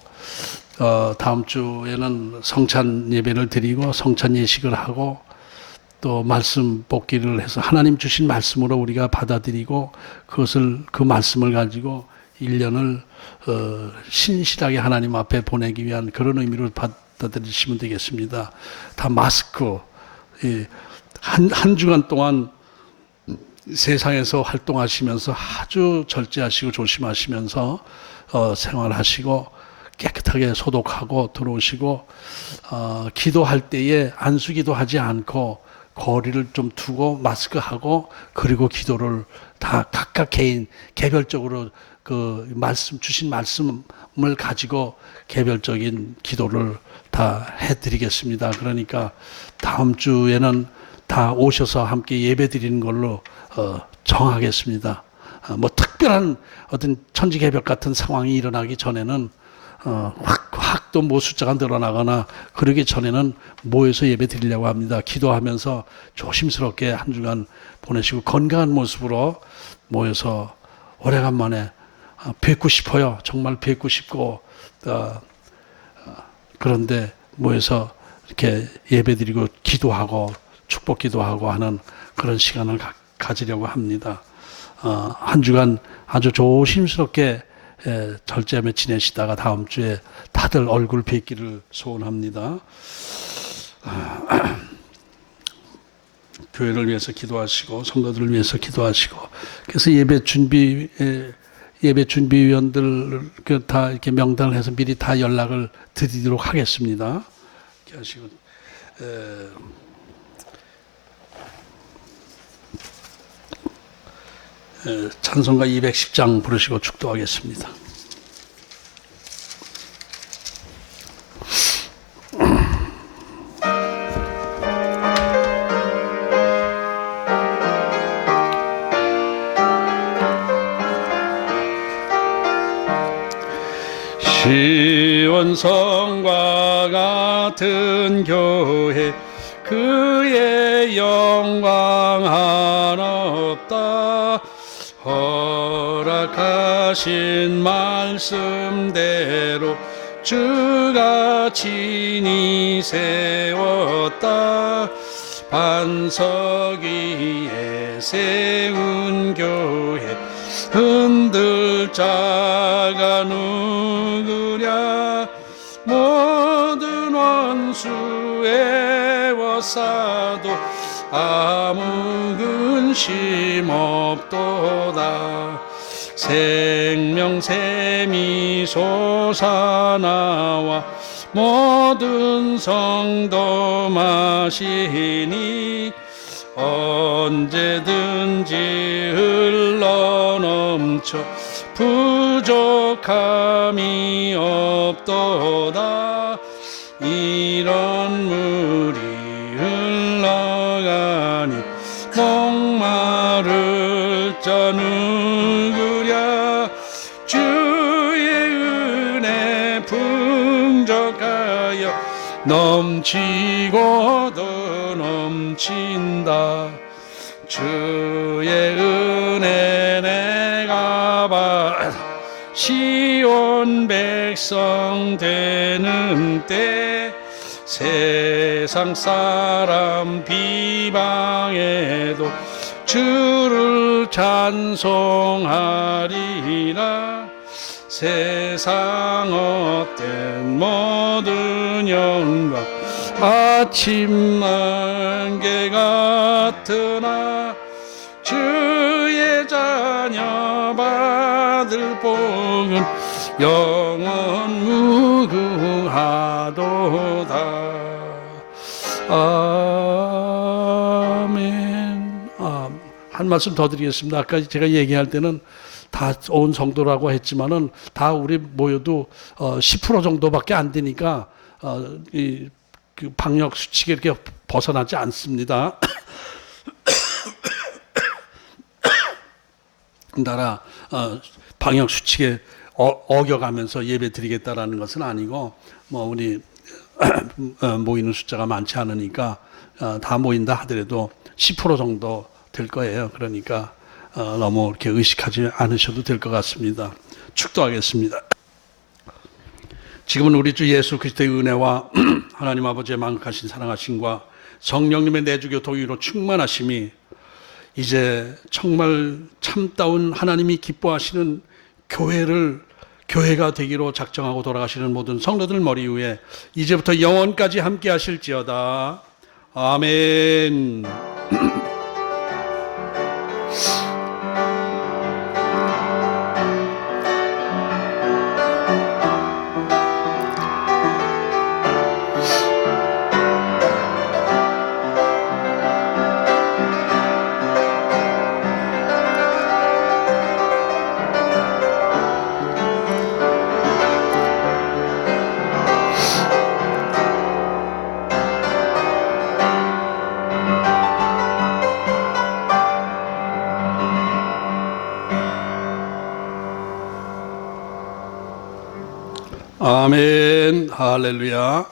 다음 주에는 성찬 예배를 드리고 성찬 예식을 하고 또 말씀 뽑기를 해서 하나님 주신 말씀으로 우리가 받아들이고 그 말씀을 가지고 1년을 신실하게 하나님 앞에 보내기 위한 그런 의미로 받아들이시면 되겠습니다. 다 마스크 한 주간 동안 세상에서 활동하시면서 아주 절제하시고 조심하시면서 생활하시고 깨끗하게 소독하고 들어오시고 기도할 때에 안수기도 하지 않고 거리를 좀 두고 마스크하고 그리고 기도를 다 각각 개별적으로 그 말씀 주신 말씀을 가지고 개별적인 기도를 다 해드리겠습니다. 그러니까 다음 주에는 다 오셔서 함께 예배 드리는 걸로 정하겠습니다. 뭐 특별한 어떤 천지개벽 같은 상황이 일어나기 전에는 확 또 뭐 숫자가 늘어나거나 그러기 전에는 모여서 예배 드리려고 합니다. 기도하면서 조심스럽게 한 주간 보내시고 건강한 모습으로 모여서 오래간만에 뵙고 싶어요. 정말 뵙고 싶고 그런데 모여서 이렇게 예배 드리고 기도하고 축복 기도하고 하는 그런 시간을 가지려고 합니다. 한 주간 아주 조심스럽게 절제하며 지내시다가 다음 주에 다들 얼굴 뵙기를 소원합니다. 교회를 위해서 기도하시고 성도들을 위해서 기도하시고 그래서 예배 준비위원들 다 이렇게 명단을 해서 미리 다 연락을 드리도록 하겠습니다. 이렇게 하시고 찬송가 210장 부르시고 축도하겠습니다. 시온성과 같은 교회 그의 영광 하나 없다. 허락하신 말씀대로 주가 친히 세웠다. 반석 위에 세운 교회 흔들지 자가 누구랴 모든 원수 애워싸도 아무 근심 없도다. 생명샘이 솟아나와 모든 성도 마시니 언제든지 흘러넘쳐 부족함이 없도다. 이런 물이 흘러가니 목마를 자 누구랴 주의 은혜 풍족하여 넘치고 더 넘친다. 주의 은혜 내가 받아 시온 백성 되는 때 세상 사람 비방해도 주를 찬송하리라. 세상 헛된 모든 영광 아침 안개 같으나 주의 자녀 받을 복은 영원 무궁하도다. 아멘. 한 말씀 더 드리겠습니다. 아까 제가 얘기할 때는 다 온 성도라고 했지만은 다 우리 모여도 10% 정도밖에 안 되니까 그 방역 수칙에 이렇게 벗어나지 않습니다. 나라 방역 수칙에 어겨가면서 예배 드리겠다라는 것은 아니고 뭐 우리 모이는 숫자가 많지 않으니까 다 모인다 하더라도 10% 정도 될 거예요. 그러니까 너무 이렇게 의식하지 않으셔도 될 것 같습니다. 축도하겠습니다. 지금은 우리 주 예수 그리스도의 은혜와 하나님 아버지의 만극하신 사랑하심과 성령님의 내주교 도의로 충만하심이 이제 정말 참다운 하나님이 기뻐하시는 교회가 되기로 작정하고 돌아가시는 모든 성도들 머리 위에 이제부터 영원까지 함께 하실지어다. 아멘. 아멘. 할렐루야.